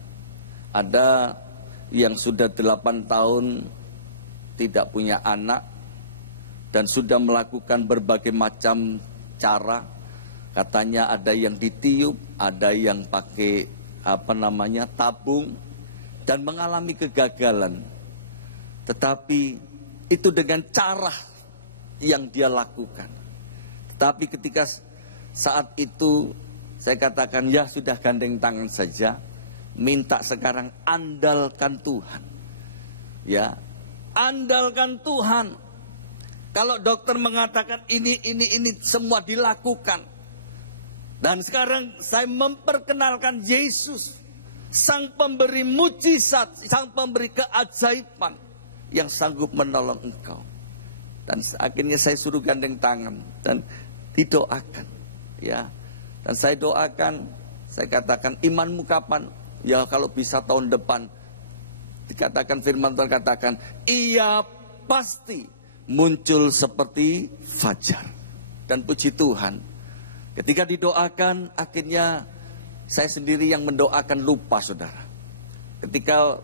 ada yang sudah 8 tahun tidak punya anak dan sudah melakukan berbagai macam cara. Katanya ada yang ditiup, ada yang pakai tabung dan mengalami kegagalan. Tetapi itu dengan cara yang dia lakukan. Tetapi ketika saat itu saya katakan, ya sudah, gandeng tangan saja. Minta sekarang andalkan Tuhan. Ya, andalkan Tuhan. Kalau dokter mengatakan ini semua dilakukan. Dan sekarang saya memperkenalkan Yesus, sang pemberi mujizat, sang pemberi keajaiban yang sanggup menolong engkau. Dan akhirnya saya suruh gandeng tangan dan didoakan. Ya, dan saya doakan, saya katakan, imanmu kapan? Ya, kalau bisa tahun depan. Dikatakan firman Tuhan katakan, ia pasti muncul seperti fajar. Dan puji Tuhan, ketika didoakan, akhirnya saya sendiri yang mendoakan lupa, saudara. Ketika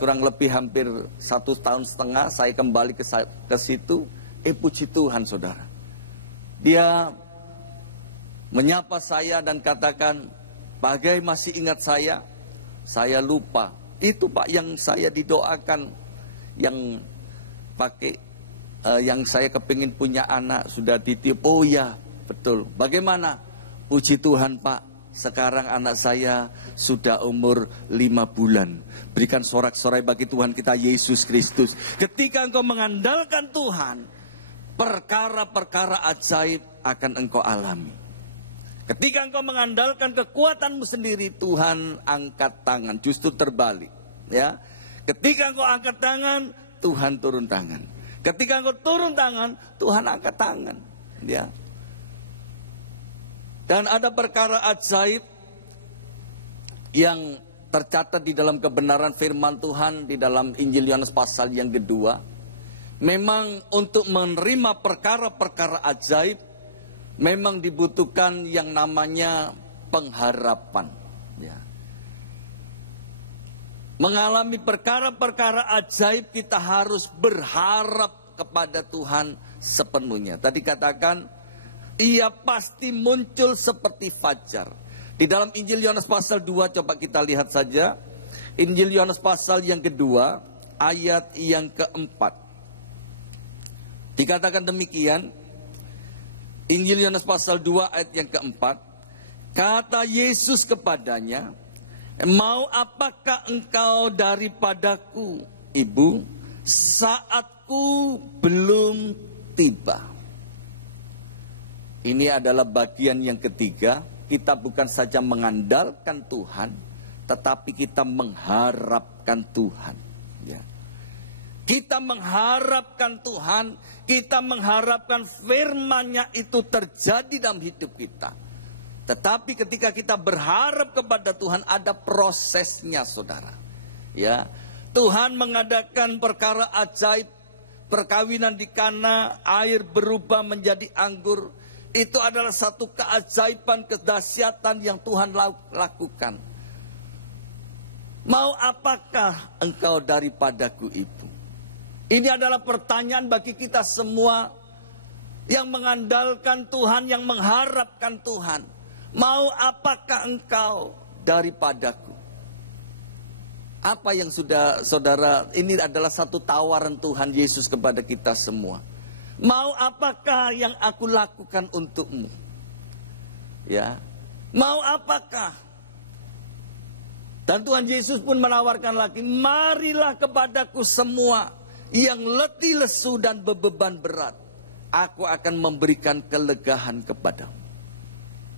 kurang lebih hampir 1,5 tahun saya kembali ke situ, puji Tuhan, saudara. Dia menyapa saya dan katakan, "Pak Gai masih ingat saya?" Saya lupa. Itu Pak yang saya didoakan, yang pakai yang saya kepingin punya anak, sudah ditiup. Oh ya, betul. Bagaimana? Puji Tuhan Pak, sekarang anak saya sudah umur 5 bulan. Berikan sorak-sorai bagi Tuhan kita Yesus Kristus. Ketika engkau mengandalkan Tuhan, perkara-perkara ajaib akan engkau alami. Ketika engkau mengandalkan kekuatanmu sendiri, Tuhan angkat tangan. Justru terbalik, ya. Ketika engkau angkat tangan, Tuhan turun tangan. Ketika engkau turun tangan, Tuhan angkat tangan, ya. Dan ada perkara ajaib yang tercatat di dalam kebenaran firman Tuhan di dalam Injil Yohanes pasal yang kedua. Memang untuk menerima perkara-perkara ajaib, memang dibutuhkan yang namanya pengharapan, ya. Mengalami perkara-perkara ajaib, kita harus berharap kepada Tuhan sepenuhnya. Tadi katakan, ia pasti muncul seperti fajar. Di dalam Injil Yohanes pasal 2, coba kita lihat saja. Injil Yohanes pasal yang kedua, ayat yang keempat. Dikatakan demikian, Injil Yohanes pasal 2 ayat yang keempat. Kata Yesus kepadanya, "Mau apakah engkau daripadaku, Ibu? Saatku belum tiba." Ini adalah bagian yang ketiga. Kita bukan saja mengandalkan Tuhan, tetapi kita mengharapkan Tuhan, ya. Kita mengharapkan Tuhan, kita mengharapkan firman-Nya itu terjadi dalam hidup kita. Tetapi ketika kita berharap kepada Tuhan, ada prosesnya, saudara. Ya, Tuhan mengadakan perkara ajaib, perkawinan di Kana, air berubah menjadi anggur. Itu adalah satu keajaiban, kedahsyatan yang Tuhan lakukan. Mau apakah engkau daripadaku, Ibu? Ini adalah pertanyaan bagi kita semua yang mengandalkan Tuhan, yang mengharapkan Tuhan. Mau apakah engkau daripadaku? Apa yang sudah saudara, ini adalah satu tawaran Tuhan Yesus kepada kita semua. Mau apakah yang aku lakukan untukmu? Ya, mau apakah? Dan Tuhan Yesus pun menawarkan lagi, marilah kepadaku semua yang letih lesu dan bebeban berat, aku akan memberikan kelegaan kepadamu.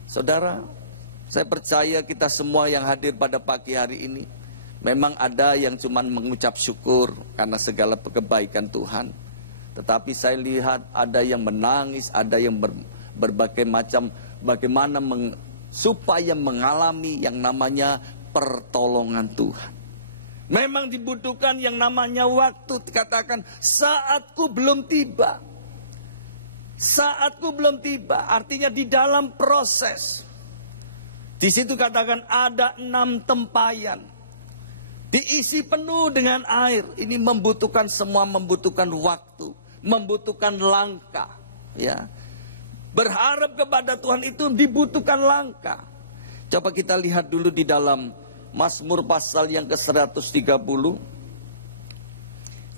Saudara, saya percaya kita semua yang hadir pada pagi hari ini, memang ada yang cuma mengucap syukur karena segala kebaikan Tuhan. Tetapi saya lihat ada yang menangis, ada yang berbagai macam bagaimana supaya mengalami yang namanya pertolongan Tuhan. Memang dibutuhkan yang namanya waktu. Dikatakan saatku belum tiba. Saatku belum tiba, artinya di dalam proses. Di situ katakan ada 6 tempayan, diisi penuh dengan air. Ini membutuhkan semua, membutuhkan waktu, membutuhkan langkah, ya. Berharap kepada Tuhan itu dibutuhkan langkah. Coba kita lihat dulu di dalam Mazmur pasal yang ke-130.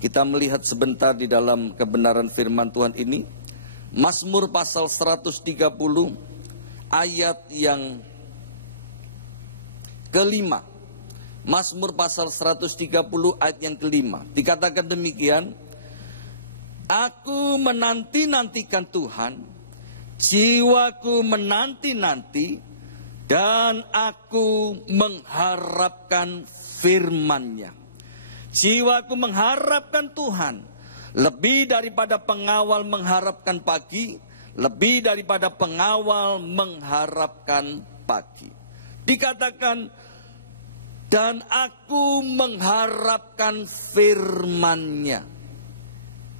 Kita melihat sebentar di dalam kebenaran firman Tuhan ini. Mazmur pasal 130 ayat yang ke-5. Mazmur pasal 130 ayat yang ke-5. Dikatakan demikian, aku menanti-nantikan Tuhan, jiwaku menanti-nanti, dan aku mengharapkan firman-Nya. Jiwaku mengharapkan Tuhan, lebih daripada pengawal mengharapkan pagi, lebih daripada pengawal mengharapkan pagi. Dikatakan, dan aku mengharapkan firman-Nya.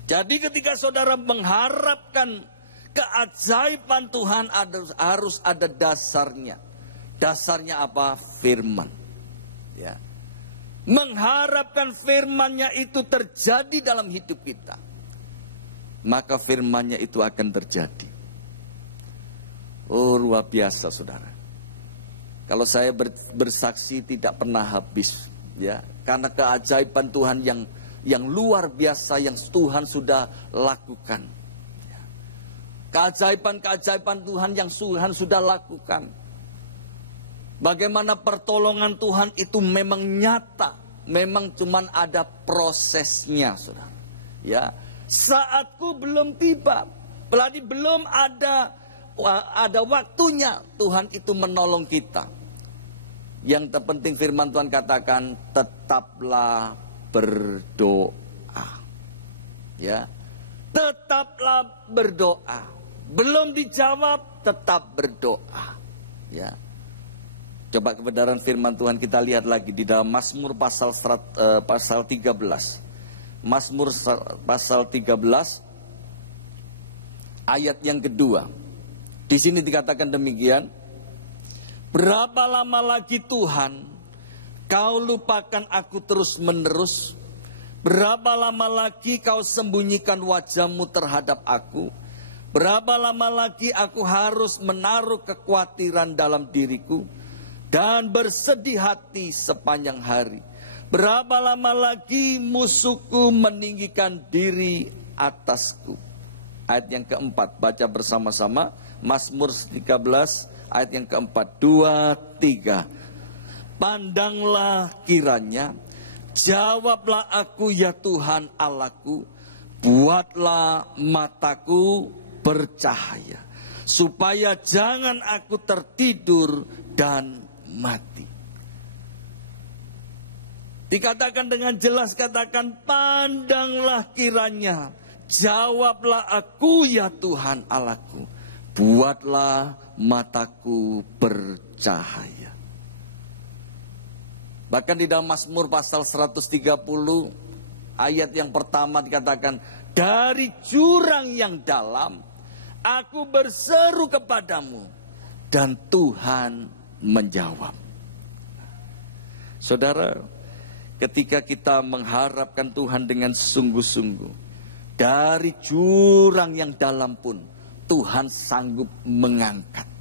Jadi ketika saudara mengharapkan keajaiban Tuhan, harus ada dasarnya. Dasarnya apa? Firman. Ya. Mengharapkan firman-Nya itu terjadi dalam hidup kita, maka firman-Nya itu akan terjadi. luar biasa, saudara. Kalau saya bersaksi tidak pernah habis, ya, karena keajaiban Tuhan yang luar biasa yang Tuhan sudah lakukan. Keajaiban-keajaiban Tuhan yang Tuhan sudah lakukan. Bagaimana pertolongan Tuhan itu memang nyata, memang cuman ada prosesnya, saudara. Ya, saatku belum tiba, berarti belum ada waktunya Tuhan itu menolong kita. Yang terpenting firman Tuhan katakan, tetaplah berdoa. Ya, tetaplah berdoa. Belum dijawab, tetap berdoa. Ya. Coba kebenaran firman Tuhan kita lihat lagi di dalam Mazmur pasal 13. Mazmur pasal 13 ayat yang kedua. Di sini dikatakan demikian. Berapa lama lagi Tuhan kau lupakan aku terus menerus? Berapa lama lagi kau sembunyikan wajahmu terhadap aku? Berapa lama lagi aku harus menaruh kekhawatiran dalam diriku dan bersedih hati sepanjang hari? Berapa lama lagi musuhku meninggikan diri atasku? Ayat yang keempat, baca bersama-sama. Mazmur 13 ayat yang keempat. 2, 3. Pandanglah kiranya, jawablah aku ya Tuhan Allahku, buatlah mataku bercahaya, supaya jangan aku tertidur dan mati. Dikatakan dengan jelas, katakan pandanglah kiranya, jawablah aku ya Tuhan Allahku, buatlah mataku bercahaya. Bahkan di dalam Mazmur pasal 130 ayat yang pertama dikatakan, dari jurang yang dalam aku berseru kepadamu dan Tuhan menjawab. Saudara, ketika kita mengharapkan Tuhan dengan sungguh-sungguh, dari jurang yang dalam pun Tuhan sanggup mengangkat.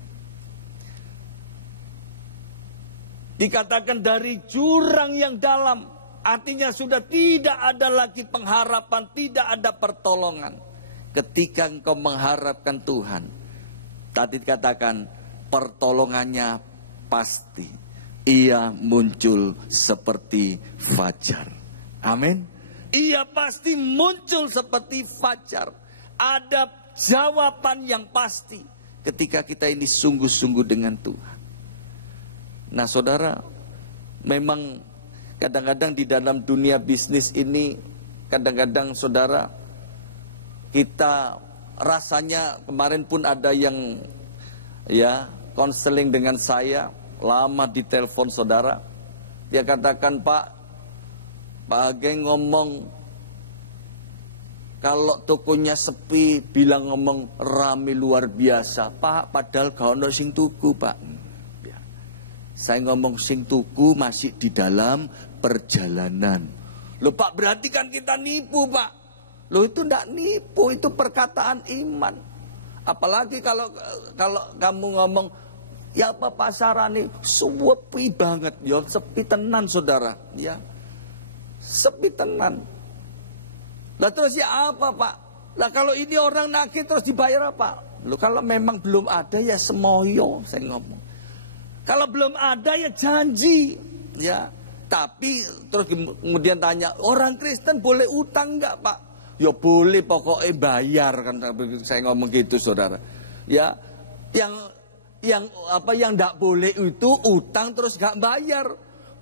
Dikatakan dari jurang yang dalam, artinya sudah tidak ada lagi pengharapan, tidak ada pertolongan. Ketika engkau mengharapkan Tuhan, tadi dikatakan pertolongannya pasti. Ia muncul seperti fajar. Amin. Ia pasti muncul seperti fajar. Ada jawaban yang pasti ketika kita ini sungguh-sungguh dengan Tuhan. Nah, saudara, memang kadang-kadang di dalam dunia bisnis ini, kadang-kadang saudara, kita rasanya kemarin pun ada yang konseling dengan saya, lama di telepon saudara. Dia katakan, Pak Ageng ngomong kalau tokonya sepi, bilang ngomong rame luar biasa. Pak, padahal gak ono sing tuku, Pak. Ya. Saya ngomong sing tuku masih di dalam perjalanan. Loh Pak, berarti kan kita nipu, Pak. Loh itu tidak nipu, itu perkataan iman. Apalagi kalau kamu ngomong, ya apa pasaran ini sepi banget, ya sepi tenan saudara, ya sepi tenan. Lah terus ya apa Pak? Lah kalau ini orang nagih terus dibayar apa? Loh kalau memang belum ada ya semoyo, saya ngomong. Kalau belum ada ya janji, ya. Tapi terus kemudian tanya, orang Kristen boleh utang nggak Pak? Ya boleh, pokoknya bayar kan, saya ngomong gitu saudara. Ya, yang tidak boleh itu utang terus gak bayar.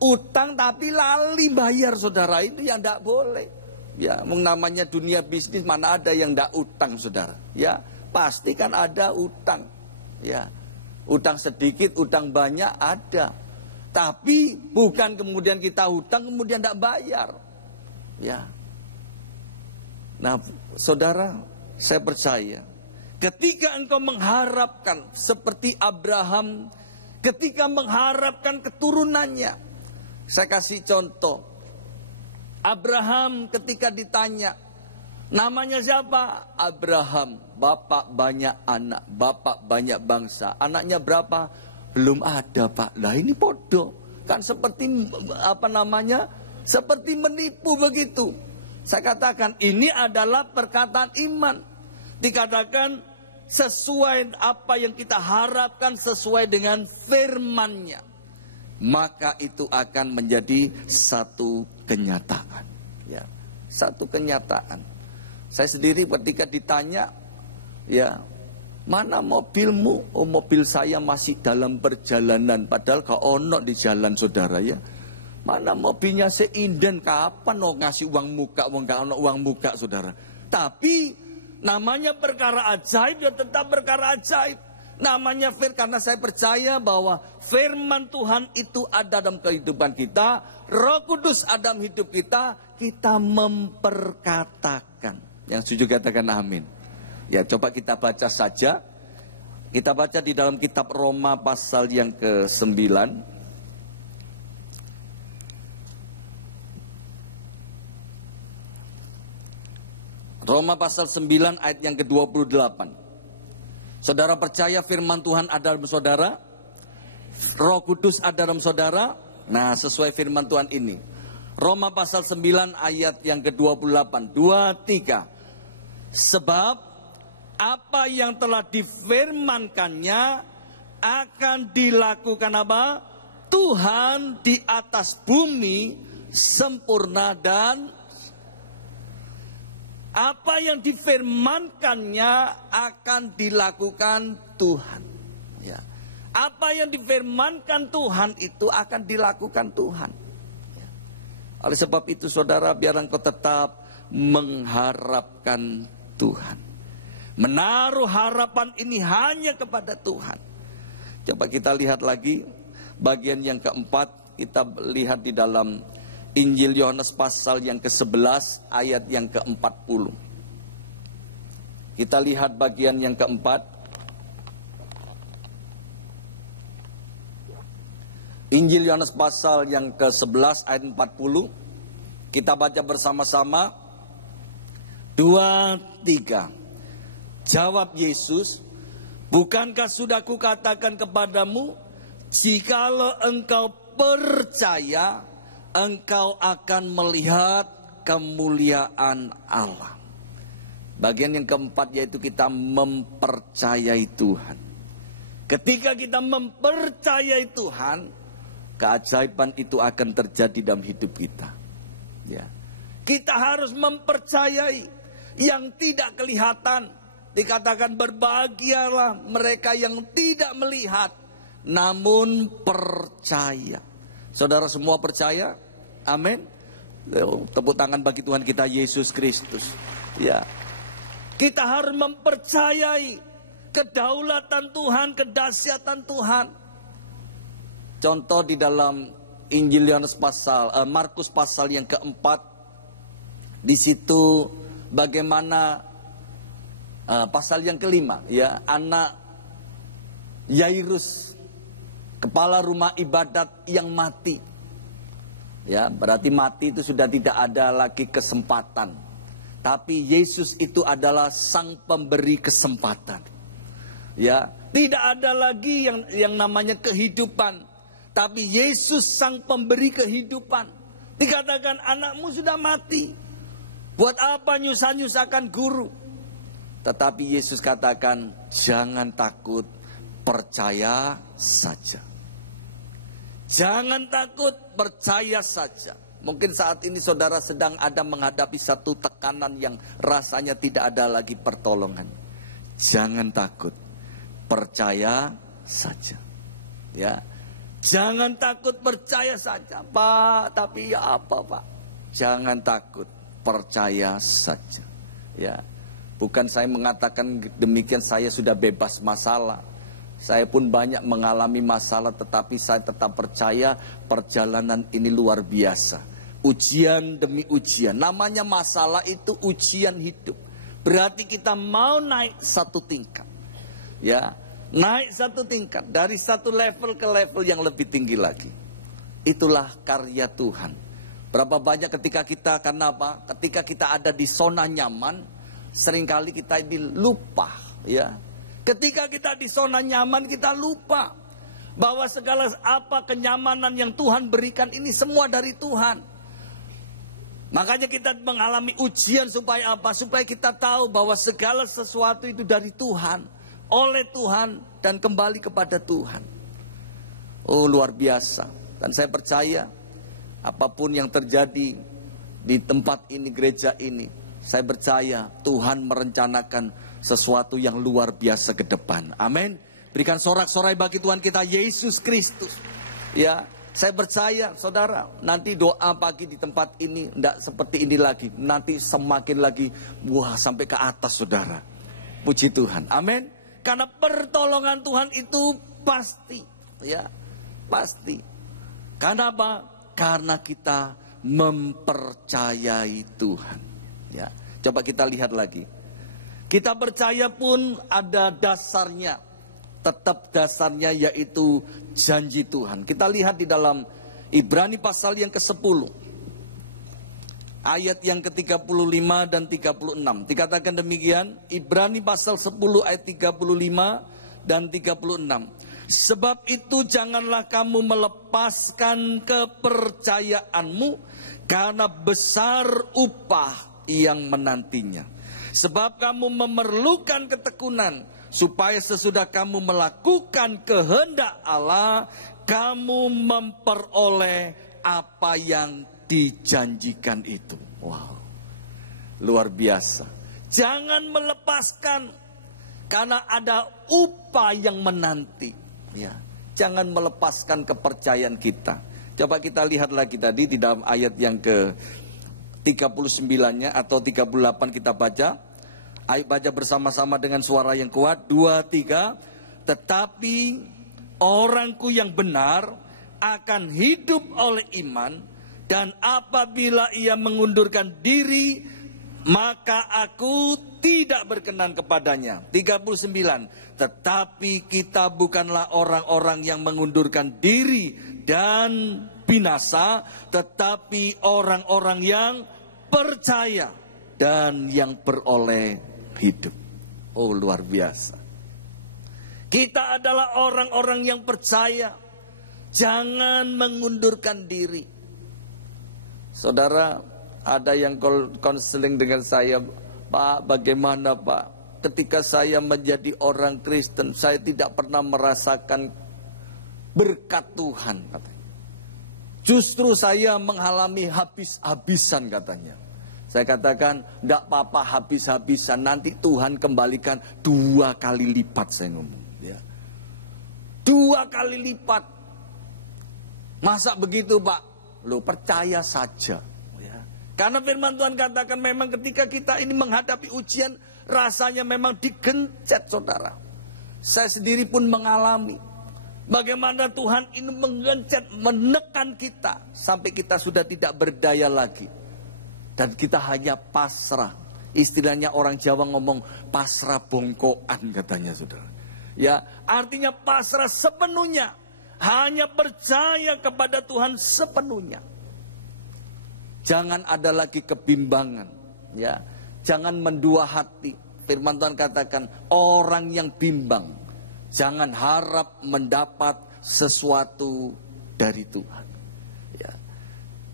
Utang tapi lali bayar saudara, itu yang tidak boleh. Ya, namanya dunia bisnis mana ada yang tidak utang saudara. Ya, pasti kan ada utang. Ya, utang sedikit, utang banyak ada. Tapi bukan kemudian kita utang kemudian tidak bayar. Ya. Nah, saudara, saya percaya ketika engkau mengharapkan seperti Abraham, ketika mengharapkan keturunannya. Saya kasih contoh. Abraham ketika ditanya, Namanya siapa? Abraham, bapak banyak anak, bapak banyak bangsa. Anaknya berapa? Belum ada, Pak. Lah ini bodoh. Kan seperti seperti menipu begitu. Saya katakan ini adalah perkataan iman. Dikatakan sesuai apa yang kita harapkan, sesuai dengan firman-Nya. Maka itu akan menjadi satu kenyataan. Ya, satu kenyataan. Saya sendiri ketika ditanya, ya, mana mobilmu? Oh, mobil saya masih dalam perjalanan. Padahal gak ono di jalan, saudara, ya. Mana mobilnya seinden, kapan ngasih uang muka, gak ono uang muka, saudara. Tapi namanya perkara ajaib, ya tetap perkara ajaib. Namanya karena saya percaya bahwa firman Tuhan itu ada dalam kehidupan kita. Roh Kudus ada dalam hidup kita. Kita memperkatakan. Yang setuju katakan amin. Ya, coba kita baca saja. Kita baca di dalam kitab Roma pasal yang ke-9. Roma pasal 9 ayat yang ke-28. Saudara percaya firman Tuhan ada dalam saudara? Roh Kudus ada dalam saudara? Nah, sesuai firman Tuhan ini. Roma pasal 9 ayat yang ke-28. 2, 3. Sebab apa yang telah difirmankannya akan dilakukan apa? Tuhan di atas bumi sempurna dan apa yang difirmankannya akan dilakukan Tuhan. Ya. Apa yang difirmankan Tuhan itu akan dilakukan Tuhan. Ya. Oleh sebab itu saudara, biar engkau tetap mengharapkan Tuhan. Menaruh harapan ini hanya kepada Tuhan. Coba kita lihat lagi bagian yang keempat. Kita lihat di dalam Injil Yohanes pasal yang ke-11 ayat yang ke-40. Kita lihat bagian yang keempat. Injil Yohanes pasal yang ke-11 ayat 40. Kita baca bersama-sama. 2, 3. Jawab Yesus, bukankah sudah kukatakan kepadamu, jikalau engkau percaya, engkau akan melihat kemuliaan Allah. Bagian yang keempat yaitu kita mempercayai Tuhan. Ketika kita mempercayai Tuhan, keajaiban itu akan terjadi dalam hidup kita. Ya. Kita harus mempercayai yang tidak kelihatan. Dikatakan berbahagialah mereka yang tidak melihat, namun percaya. Saudara semua percaya? Amin. Tepuk tangan bagi Tuhan kita Yesus Kristus. Ya. Kita harus mempercayai kedaulatan Tuhan, kedahsyatan Tuhan. Contoh di dalam Injil Yohanes Markus pasal yang keempat. Di situ bagaimana pasal yang kelima, ya, anak Yairus, kepala rumah ibadat yang mati. Ya, berarti mati itu sudah tidak ada lagi kesempatan. Tapi Yesus itu adalah sang pemberi kesempatan. Ya, tidak ada lagi yang namanya kehidupan. Tapi Yesus sang pemberi kehidupan. Dikatakan anakmu sudah mati. Buat apa nyusah-nyusahkan guru? Tetapi Yesus katakan, jangan takut, percaya saja. Jangan takut, percaya saja. Mungkin saat ini saudara sedang ada menghadapi satu tekanan yang rasanya tidak ada lagi pertolongan. Jangan takut, percaya saja. Ya, jangan takut, percaya saja. Pak, tapi ya apa, Pak? Jangan takut, percaya saja. Ya. Bukan saya mengatakan demikian saya sudah bebas masalah. Saya pun banyak mengalami masalah, tetapi saya tetap percaya perjalanan ini luar biasa. Ujian demi ujian. Namanya masalah itu ujian hidup. Berarti kita mau naik satu tingkat. Ya, naik satu tingkat dari satu level ke level yang lebih tinggi lagi. Itulah karya Tuhan. Berapa banyak ketika kita, karena apa? Ketika kita ada di zona nyaman, seringkali kita ini lupa, ya. Ketika kita di zona nyaman, kita lupa bahwa segala apa kenyamanan yang Tuhan berikan ini semua dari Tuhan. Makanya kita mengalami ujian supaya apa? Supaya kita tahu bahwa segala sesuatu itu dari Tuhan, oleh Tuhan, dan kembali kepada Tuhan. Oh, luar biasa. Dan saya percaya apapun yang terjadi di tempat ini, gereja ini, saya percaya Tuhan merencanakan sesuatu yang luar biasa ke depan. Amin. Berikan sorak-sorai bagi Tuhan kita Yesus Kristus. Ya, saya percaya saudara, nanti doa pagi di tempat ini tidak seperti ini lagi. Nanti semakin lagi, wah, sampai ke atas saudara. Puji Tuhan. Amin. Karena pertolongan Tuhan itu pasti, ya, pasti. Karena apa? Karena kita mempercayai Tuhan. Ya, coba kita lihat lagi. Kita percaya pun ada dasarnya. Tetap dasarnya yaitu janji Tuhan. Kita lihat di dalam Ibrani pasal yang ke-10. Ayat yang ke-35 dan 36. Dikatakan demikian, Ibrani pasal 10 ayat 35 dan 36. Sebab itu janganlah kamu melepaskan kepercayaanmu, karena besar upah yang menantinya. Sebab kamu memerlukan ketekunan, supaya sesudah kamu melakukan kehendak Allah, kamu memperoleh apa yang dijanjikan itu. Wow, luar biasa. Jangan melepaskan, karena ada upah yang menanti. Ya, jangan melepaskan kepercayaan kita. Coba kita lihat lagi tadi di dalam ayat yang ke 39-nya atau 38 kita baca. Ayo baca bersama-sama dengan suara yang kuat. 2, 3. Tetapi orangku yang benar akan hidup oleh iman, dan apabila ia mengundurkan diri, maka aku tidak berkenan kepadanya. 39. Tetapi kita bukanlah orang-orang yang mengundurkan diri dan binasa, tetapi orang-orang yang percaya dan yang beroleh hidup. Oh, luar biasa. Kita adalah orang-orang yang percaya. Jangan mengundurkan diri. Saudara, ada yang konseling dengan saya, Pak, bagaimana Pak? Ketika saya menjadi orang Kristen, saya tidak pernah merasakan berkat Tuhan, katanya. Justru saya mengalami habis-habisan, katanya. Saya katakan, tidak apa-apa habis-habisan, nanti Tuhan kembalikan 2 kali lipat, saya ngomong. Ya. 2 kali lipat. Masa begitu Pak? Loh, percaya saja. Karena firman Tuhan katakan memang ketika kita ini menghadapi ujian, rasanya memang digencet saudara. Saya sendiri pun mengalami bagaimana Tuhan ini menggencet, menekan kita sampai kita sudah tidak berdaya lagi. Dan kita hanya pasrah. Istilahnya orang Jawa ngomong pasrah bongkoan, katanya saudara. Ya, artinya pasrah sepenuhnya. Hanya percaya kepada Tuhan sepenuhnya. Jangan ada lagi kebimbangan, ya. Jangan mendua hati. Firman Tuhan katakan, orang yang bimbang jangan harap mendapat sesuatu dari Tuhan. Ya.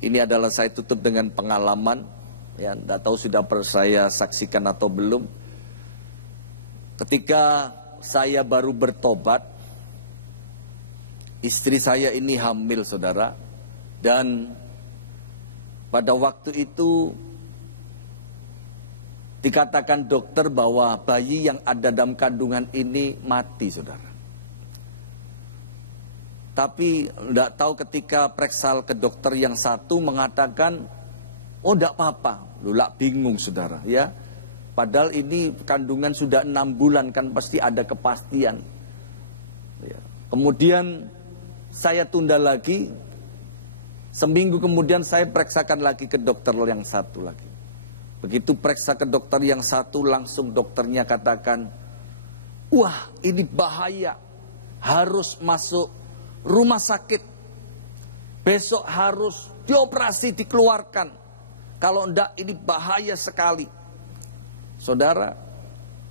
Ini adalah saya tutup dengan pengalaman, ya, tidak tahu sudah saya saksikan atau belum. Ketika saya baru bertobat, istri saya ini hamil saudara, dan pada waktu itu dikatakan dokter bahwa bayi yang ada dalam kandungan ini mati saudara. Tapi tidak tahu ketika periksa ke dokter yang satu mengatakan, oh tidak apa-apa. Lulak bingung saudara ya. Padahal ini kandungan sudah 6 bulan, kan pasti ada kepastian. Ya. Kemudian saya tunda lagi. Seminggu kemudian saya periksakan lagi ke dokter yang satu lagi. Begitu periksa ke dokter yang satu, langsung dokternya katakan, wah ini bahaya, harus masuk rumah sakit. Besok harus dioperasi, dikeluarkan. Kalau enggak ini bahaya sekali. Saudara,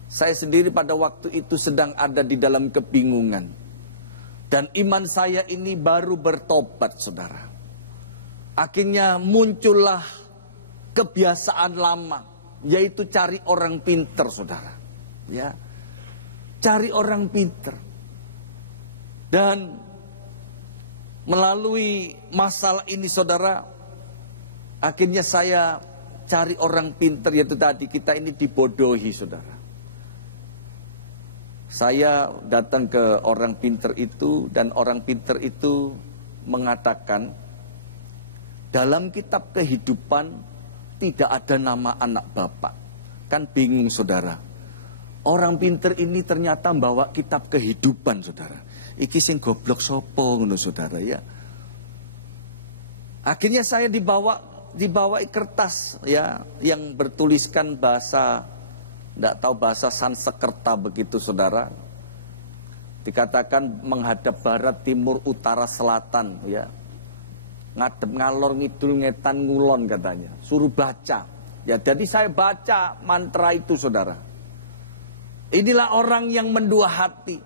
saya sendiri pada waktu itu sedang ada di dalam kebingungan. Dan iman saya ini baru bertobat, saudara. Akhirnya muncullah kebiasaan lama, yaitu cari orang pinter, saudara. Ya, cari orang pinter. Dan melalui masalah ini, saudara, akhirnya saya cari orang pinter, yaitu tadi kita ini dibodohi, saudara. Saya datang ke orang pinter itu, dan orang pinter itu mengatakan, dalam kitab kehidupan tidak ada nama anak bapak. Kan bingung, saudara. Orang pinter ini ternyata membawa kitab kehidupan, saudara. Iki sing goblok sopo ngono, saudara, ya. Akhirnya saya dibawa kertas, ya, yang bertuliskan bahasa, tidak tahu bahasa Sanskerta begitu, saudara. Dikatakan menghadap barat, timur, utara, selatan, ya. Ngadep ngalor ngidul ngetan ngulon katanya. Suruh baca. Ya, jadi saya baca mantra itu, saudara. Inilah orang yang mendua hati.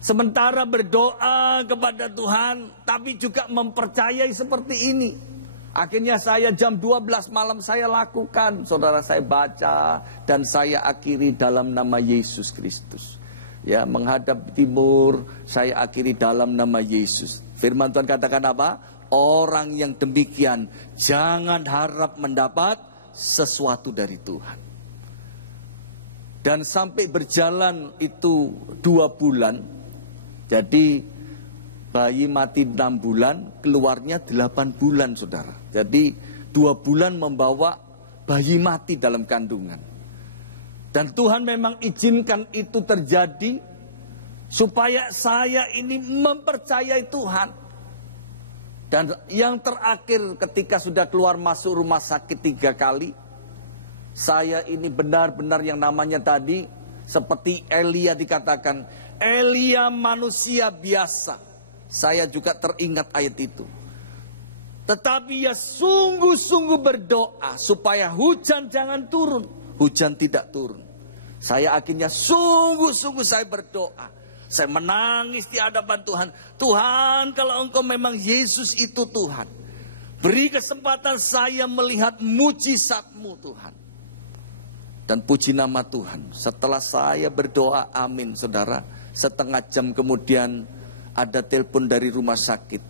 Sementara berdoa kepada Tuhan, tapi juga mempercayai seperti ini. Akhirnya saya jam 12 malam saya lakukan, saudara, saya baca dan saya akhiri dalam nama Yesus Kristus. Ya, menghadap timur, saya akhiri dalam nama Yesus. Firman Tuhan katakan apa? Orang yang demikian jangan harap mendapat sesuatu dari Tuhan. Dan sampai berjalan itu 2 bulan. Jadi bayi mati 6 bulan, keluarnya 8 bulan, saudara. Jadi 2 bulan membawa bayi mati dalam kandungan. Dan Tuhan memang izinkan itu terjadi supaya saya ini mempercayai Tuhan. Dan yang terakhir ketika sudah keluar masuk rumah sakit 3 kali, saya ini benar-benar yang namanya tadi seperti Elia dikatakan, Elia manusia biasa. Saya juga teringat ayat itu. Tetapi ya sungguh-sungguh berdoa supaya hujan jangan turun. Hujan tidak turun. Saya akhirnya sungguh-sungguh saya berdoa. Saya menangis di hadapan Tuhan. Tuhan, kalau Engkau memang Yesus itu Tuhan, beri kesempatan saya melihat mujizat-Mu, Tuhan. Dan puji nama Tuhan. Setelah saya berdoa, amin, saudara. Setengah jam kemudian ada telepon dari rumah sakit.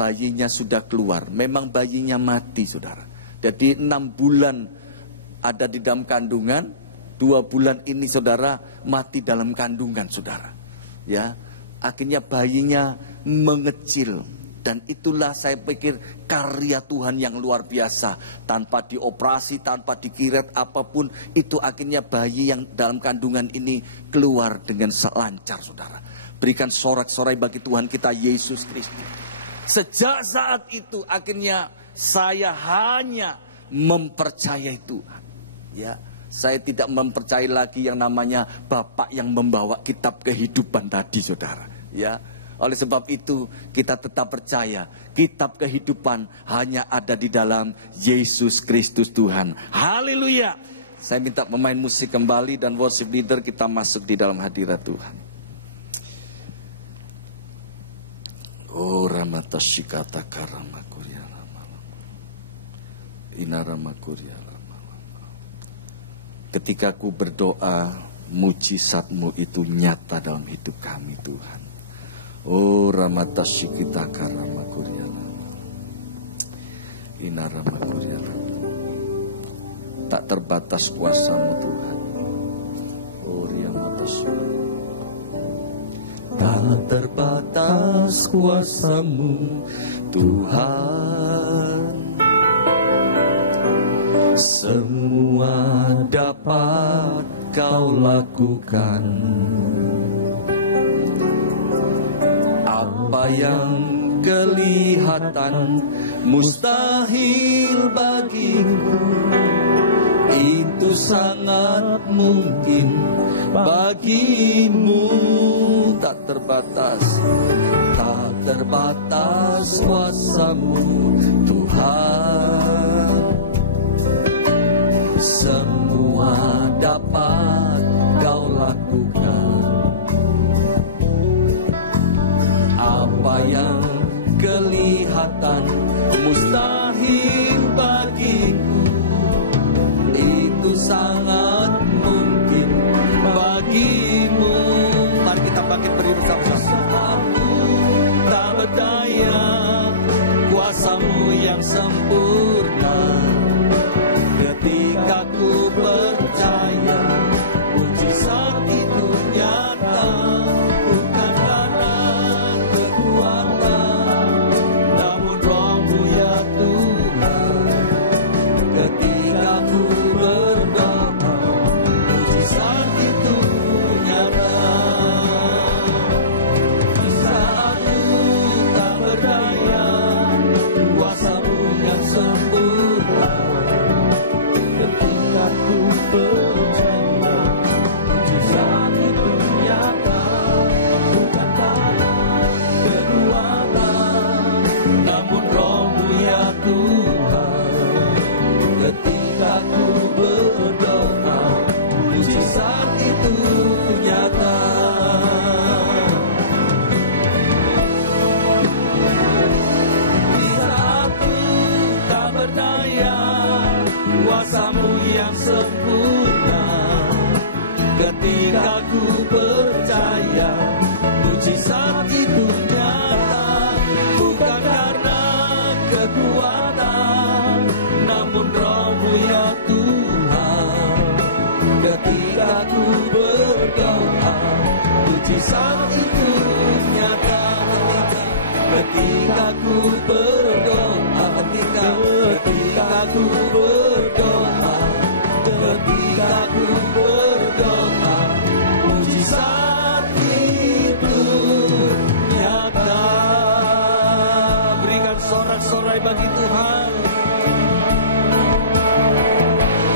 Bayinya sudah keluar. Memang bayinya mati, saudara. Jadi 6 bulan ada di dalam kandungan. 2 bulan ini, saudara, mati dalam kandungan, saudara. Ya, akhirnya bayinya mengecil. Dan itulah saya pikir karya Tuhan yang luar biasa. Tanpa dioperasi, tanpa dikiret apapun, itu akhirnya bayi yang dalam kandungan ini keluar dengan lancar, saudara. Berikan sorak-sorai bagi Tuhan kita Yesus Kristus. Sejak saat itu akhirnya saya hanya mempercayai Tuhan. Ya, saya tidak mempercayai lagi yang namanya Bapak yang membawa kitab kehidupan tadi, saudara. Ya, oleh sebab itu kita tetap percaya kitab kehidupan hanya ada di dalam Yesus Kristus Tuhan. Haleluya. Saya minta pemain musik kembali dan worship leader kita masuk di dalam hadirat Tuhan. Oh ramatasyikata karamakuria lama. Inaramakuria. Ketika ku berdoa, mujizat-Mu itu nyata dalam hidup kami, Tuhan. Oh ramatasyikita karamakuria lama. Inaramakuria lama. Tak terbatas kuasa-Mu, Tuhan. Oh riamatasyikita. Tak terbatas kuasa-Mu, Tuhan. Semua dapat Kau lakukan. Apa yang kelihatan mustahil bagiku, itu sangat mungkin bagimu. Tak terbatas kuasa-Mu, Tuhan. Tuhan, semua dapat Kau lakukan. Apa yang kelihatan mustahil bagiku, itu sangat mungkin bagimu. Mari kita bangkit berdiri bersama-sama. Aku tak berdaya, kuasa-Mu yang sempurna. Ketika ku percaya, mujizat itu nyata. Bukan karena kekuatan, namun Roh-Mu ya Tuhan. Ketika ku berdoa, mujizat itu nyata. Di saat ku tak berdaya, kuasa-Mu yang sempurna. Ketika ku percaya, mujizat itu nyata. Bukan karena kekuatan, namun Roh-Mu ya Tuhan. Ketika ku berdoa, mujizat itu nyata. Di saat ku tak berdaya, kuasa-Mu yang sempurna. Ketika ku percaya, mujizat itu nyata. Bukan karena kekuatan, namun Roh-Mu ya Tuhan. Ketika ku berdoa, mujizat itu nyata. Ketika ku berdoa, ketika ku berdoa, ketika ku berdoa, mujizat itu nyata. Berikan sorak-sorai bagi Tuhan.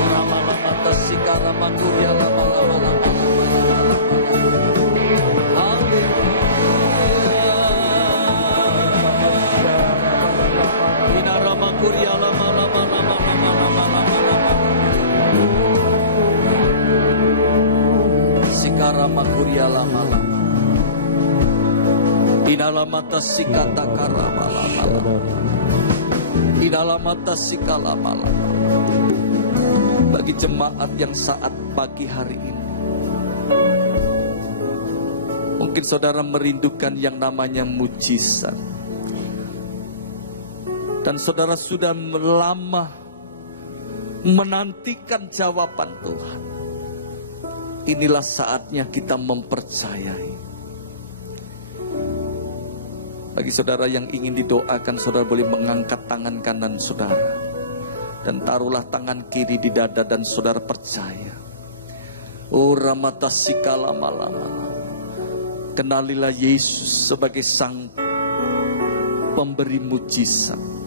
Lama-lama tasika ramakuria lama-lama. Kuria lama-lama. Sikarama kuria lama-lama. Inalamata sikata karama lama-lama. Inalamata sikalama lama. Bagi jemaat yang saat pagi hari ini, mungkin saudara merindukan yang namanya mujizat. Dan saudara sudah lama menantikan jawaban Tuhan. Inilah saatnya kita mempercayai. Bagi saudara yang ingin didoakan, saudara boleh mengangkat tangan kanan saudara. Dan taruhlah tangan kiri di dada dan saudara percaya. Oh ramatasika lama-lama. Kenalilah Yesus sebagai sang pemberi mujizat.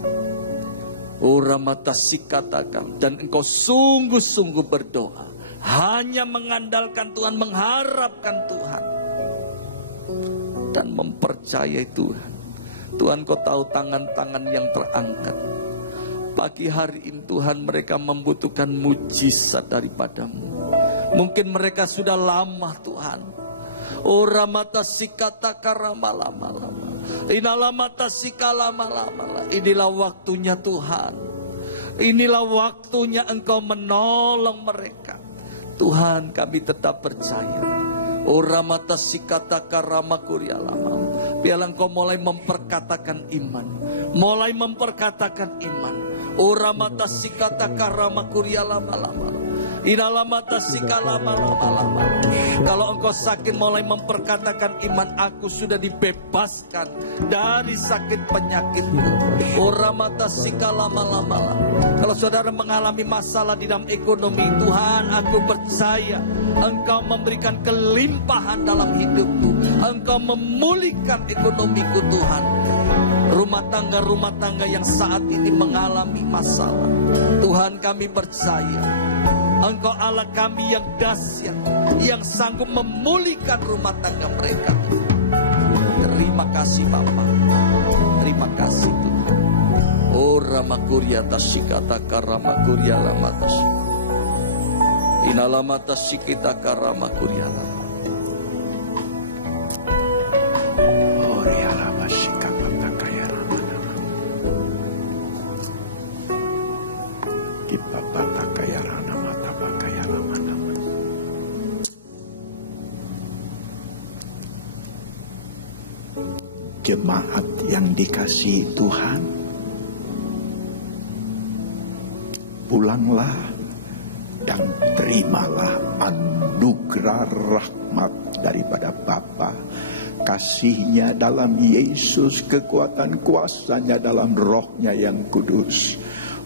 Ora matasi katakan, dan engkau sungguh-sungguh berdoa, hanya mengandalkan Tuhan, mengharapkan Tuhan, dan mempercayai Tuhan. Tuhan, kau tahu tangan-tangan yang terangkat. Pagi hari ini Tuhan, mereka membutuhkan mujizat daripadamu. Mungkin mereka sudah lama Tuhan. Ora matasi katakan lama-lama. Inilah waktunya Tuhan. Inilah waktunya Engkau menolong mereka. Tuhan, kami tetap percaya. Biarlah Engkau mulai memperkatakan iman. Mulai memperkatakan iman. Kalau engkau sakit, mulai memperkatakan iman. Aku sudah dibebaskan dari sakit penyakitmu. Kalau saudara mengalami masalah di dalam ekonomi, Tuhan, aku percaya Engkau memberikan kelimpahan dalam hidupku. Engkau memulihkan ekonomiku, Tuhan. Rumah tangga yang saat ini mengalami masalah, Tuhan, kami percaya Engkau Allah kami yang dahsyat, yang sanggup memulihkan rumah tangga mereka. Terima kasih Bapa. Terima kasih Tuhan. karamakuria tasikata karamakuria lamatas. Inalamata sikita karamakuria lama. Jemaat yang dikasihi Tuhan, pulanglah dan terimalah anugerah rahmat daripada Bapa, kasih-Nya dalam Yesus, kekuatan kuasa-Nya dalam Roh-Nya yang kudus,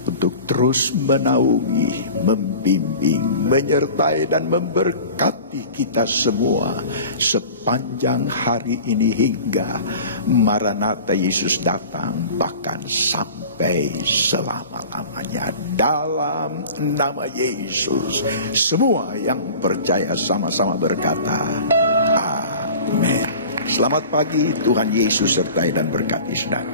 untuk terus menaungi, membimbing, menyertai dan memberkati kita semua sepanjang hari ini hingga Maranatha Yesus datang, bahkan sampai selama-lamanya. Dalam nama Yesus, semua yang percaya sama-sama berkata amin. Selamat pagi, Tuhan Yesus sertai dan berkati saudara.